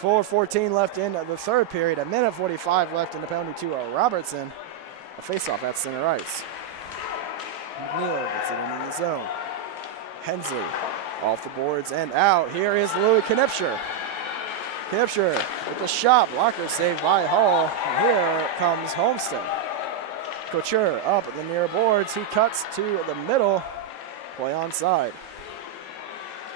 .4:14 left in the third period. 1:45 left in the penalty to Robertson. A face-off at center ice. McNeil gets it into the zone. Hensley off the boards and out. Here is Louis Knipscher. Knipscher with the shot. Blocker saved by Hall. And here comes Homestead. Couture up at the near boards. He cuts to the middle. Play onside.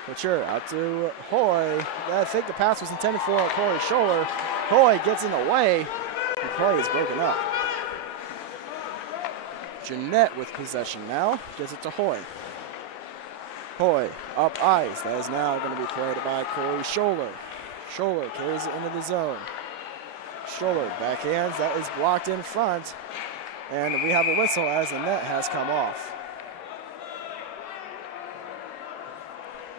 Couture out to Hoy. I think the pass was intended for Corey Scholler. Hoy gets in the way. The play is broken up. Jeanette with possession now. Gets it to Hoy. Hoy up ice. That is now going to be played by Corey Scholler. Scholler carries it into the zone. Scholler backhands. That is blocked in front. And we have a whistle as the net has come off.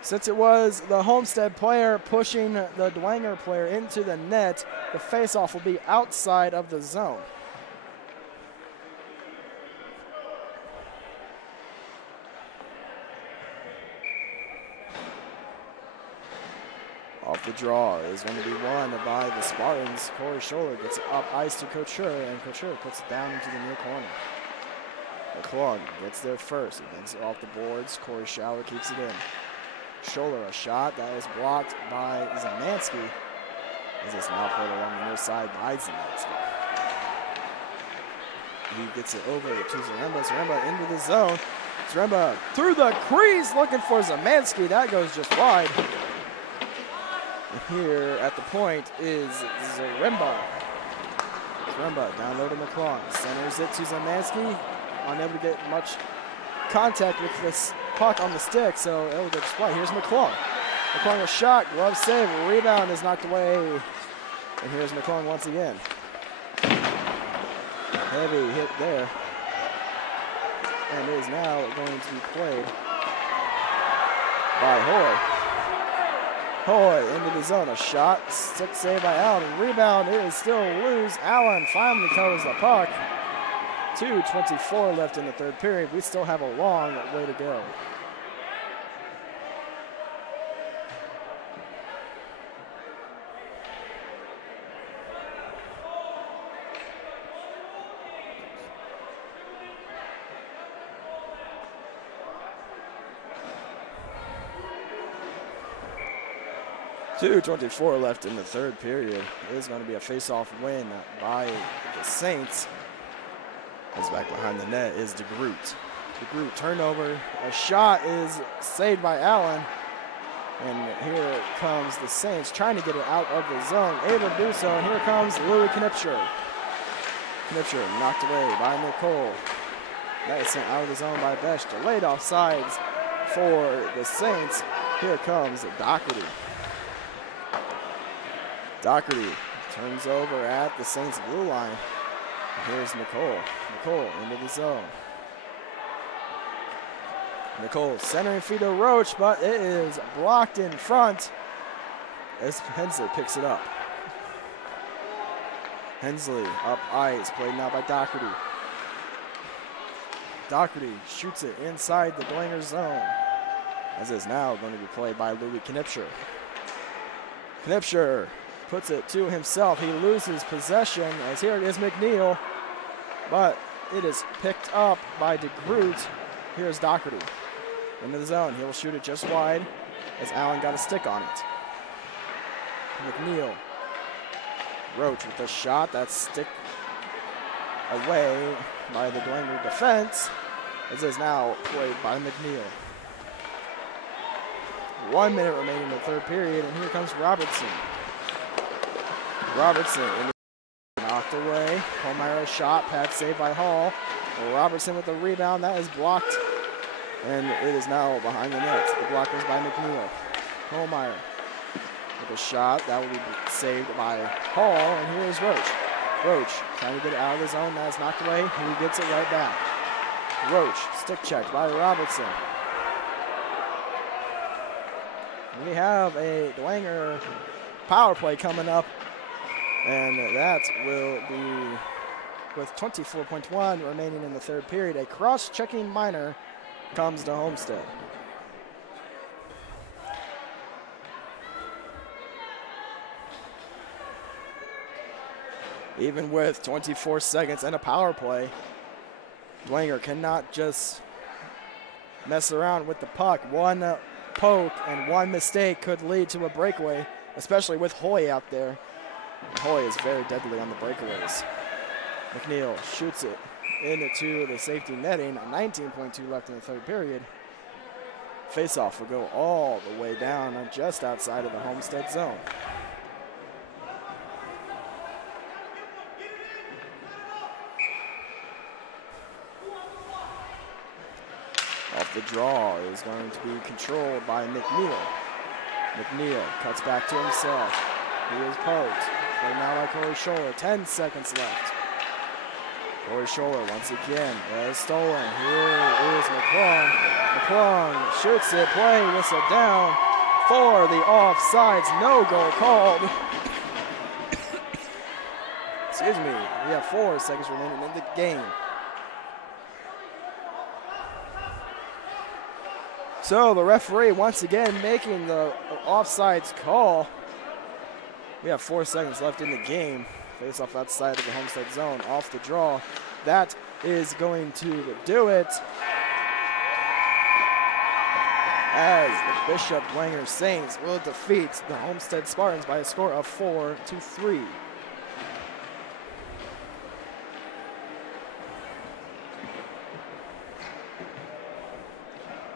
Since it was the Homestead player pushing the Dwegner player into the net, the faceoff will be outside of the zone. Off the draw is going to be won by the Spartans. Corey Scholler gets up ice to Couture, and Couture puts it down into the near corner. McClung gets there first. He gets it off the boards. Corey Scholler keeps it in. Scholler a shot that is blocked by Zemansky. As it's now played along the near side by Zemansky. He gets it over to Zaremba. Zaremba into the zone. Zaremba through the crease looking for Zemansky. That goes just wide. And here at the point is Zaremba. Zaremba down low to McClung. Centers it to Zemansky. Unable to get much contact with this puck on the stick, so it'll go just wide. Here's McClung. McClung a shot, glove save, rebound is knocked away. And here's McClung once again. Heavy hit there. And it is now going to be played by Hoy. Hoy into the zone, a shot, stick save by Allen, rebound, it is still loose. Allen finally covers the puck. 2:24 left in the third period. We still have a long way to go. .224 left in the third period. It is going to be a face-off win by the Saints. As back behind the net is DeGroot. DeGroot turnover. A shot is saved by Allen. And here comes the Saints trying to get it out of the zone. Able to do so. And here comes Louis Knipscher. Knipscher knocked away by Nicole. That is sent out of the zone by Besh. Delayed offsides for the Saints. Here comes Doherty. Doherty turns over at the Saints blue line. Here's Nicole. Nicole into the zone. Nicole centering feed to Roach, but it is blocked in front as Hensley picks it up. Hensley up ice, played now by Doherty. Doherty shoots it inside the Dwegner zone, as is now going to be played by Louis Knipscher. Knipscher puts it to himself. He loses possession, as here it is McNeil, but it is picked up by DeGroot. Here's Doherty into the zone. He'll shoot it just wide, as Allen got a stick on it. McNeil. Roach with a shot. That's stick away by the Dwegner defense. This is now played by McNeil. 1 minute remaining in the third period, and here comes Robertson. Robertson knocked away. Holmeyer shot, pad saved by Hall. Robertson with the rebound, that is blocked, and it is now behind the net. The block was by McNeil. Holmeyer with a shot, that will be saved by Hall, and here is Roach. Roach trying to get it out of the zone, that is knocked away. He gets it right back. Roach, stick checked by Robertson. We have a Dwegner power play coming up, and that will be with 24.1 remaining in the third period. A cross-checking minor comes to Homestead. Even with 24 seconds and a power play, Dwegner cannot just mess around with the puck. One poke and one mistake could lead to a breakaway, especially with Hoy out there. Hoy is very deadly on the breakaways. McNeil shoots it into the safety netting. 19.2 left in the third period. Faceoff will go all the way down just outside of the Homestead zone. Off the draw is going to be controlled by McNeil. McNeil cuts back to himself. He is poked. Right now by Corey Scholler. 10 seconds left. Corey Scholler once again is stolen. Here is McClung. McClung shoots it. Play whistle down for the offsides. No goal called. Excuse me. We have 4 seconds remaining in the game. So the referee once again making the offsides call. We have 4 seconds left in the game. Face off outside of the Homestead zone, off the draw. That is going to do it. As the Bishop Dwegner Saints will defeat the Homestead Spartans by a score of 4-3.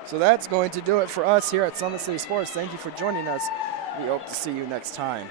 So that's going to do it for us here at Summit City Sports. Thank you for joining us. We hope to see you next time.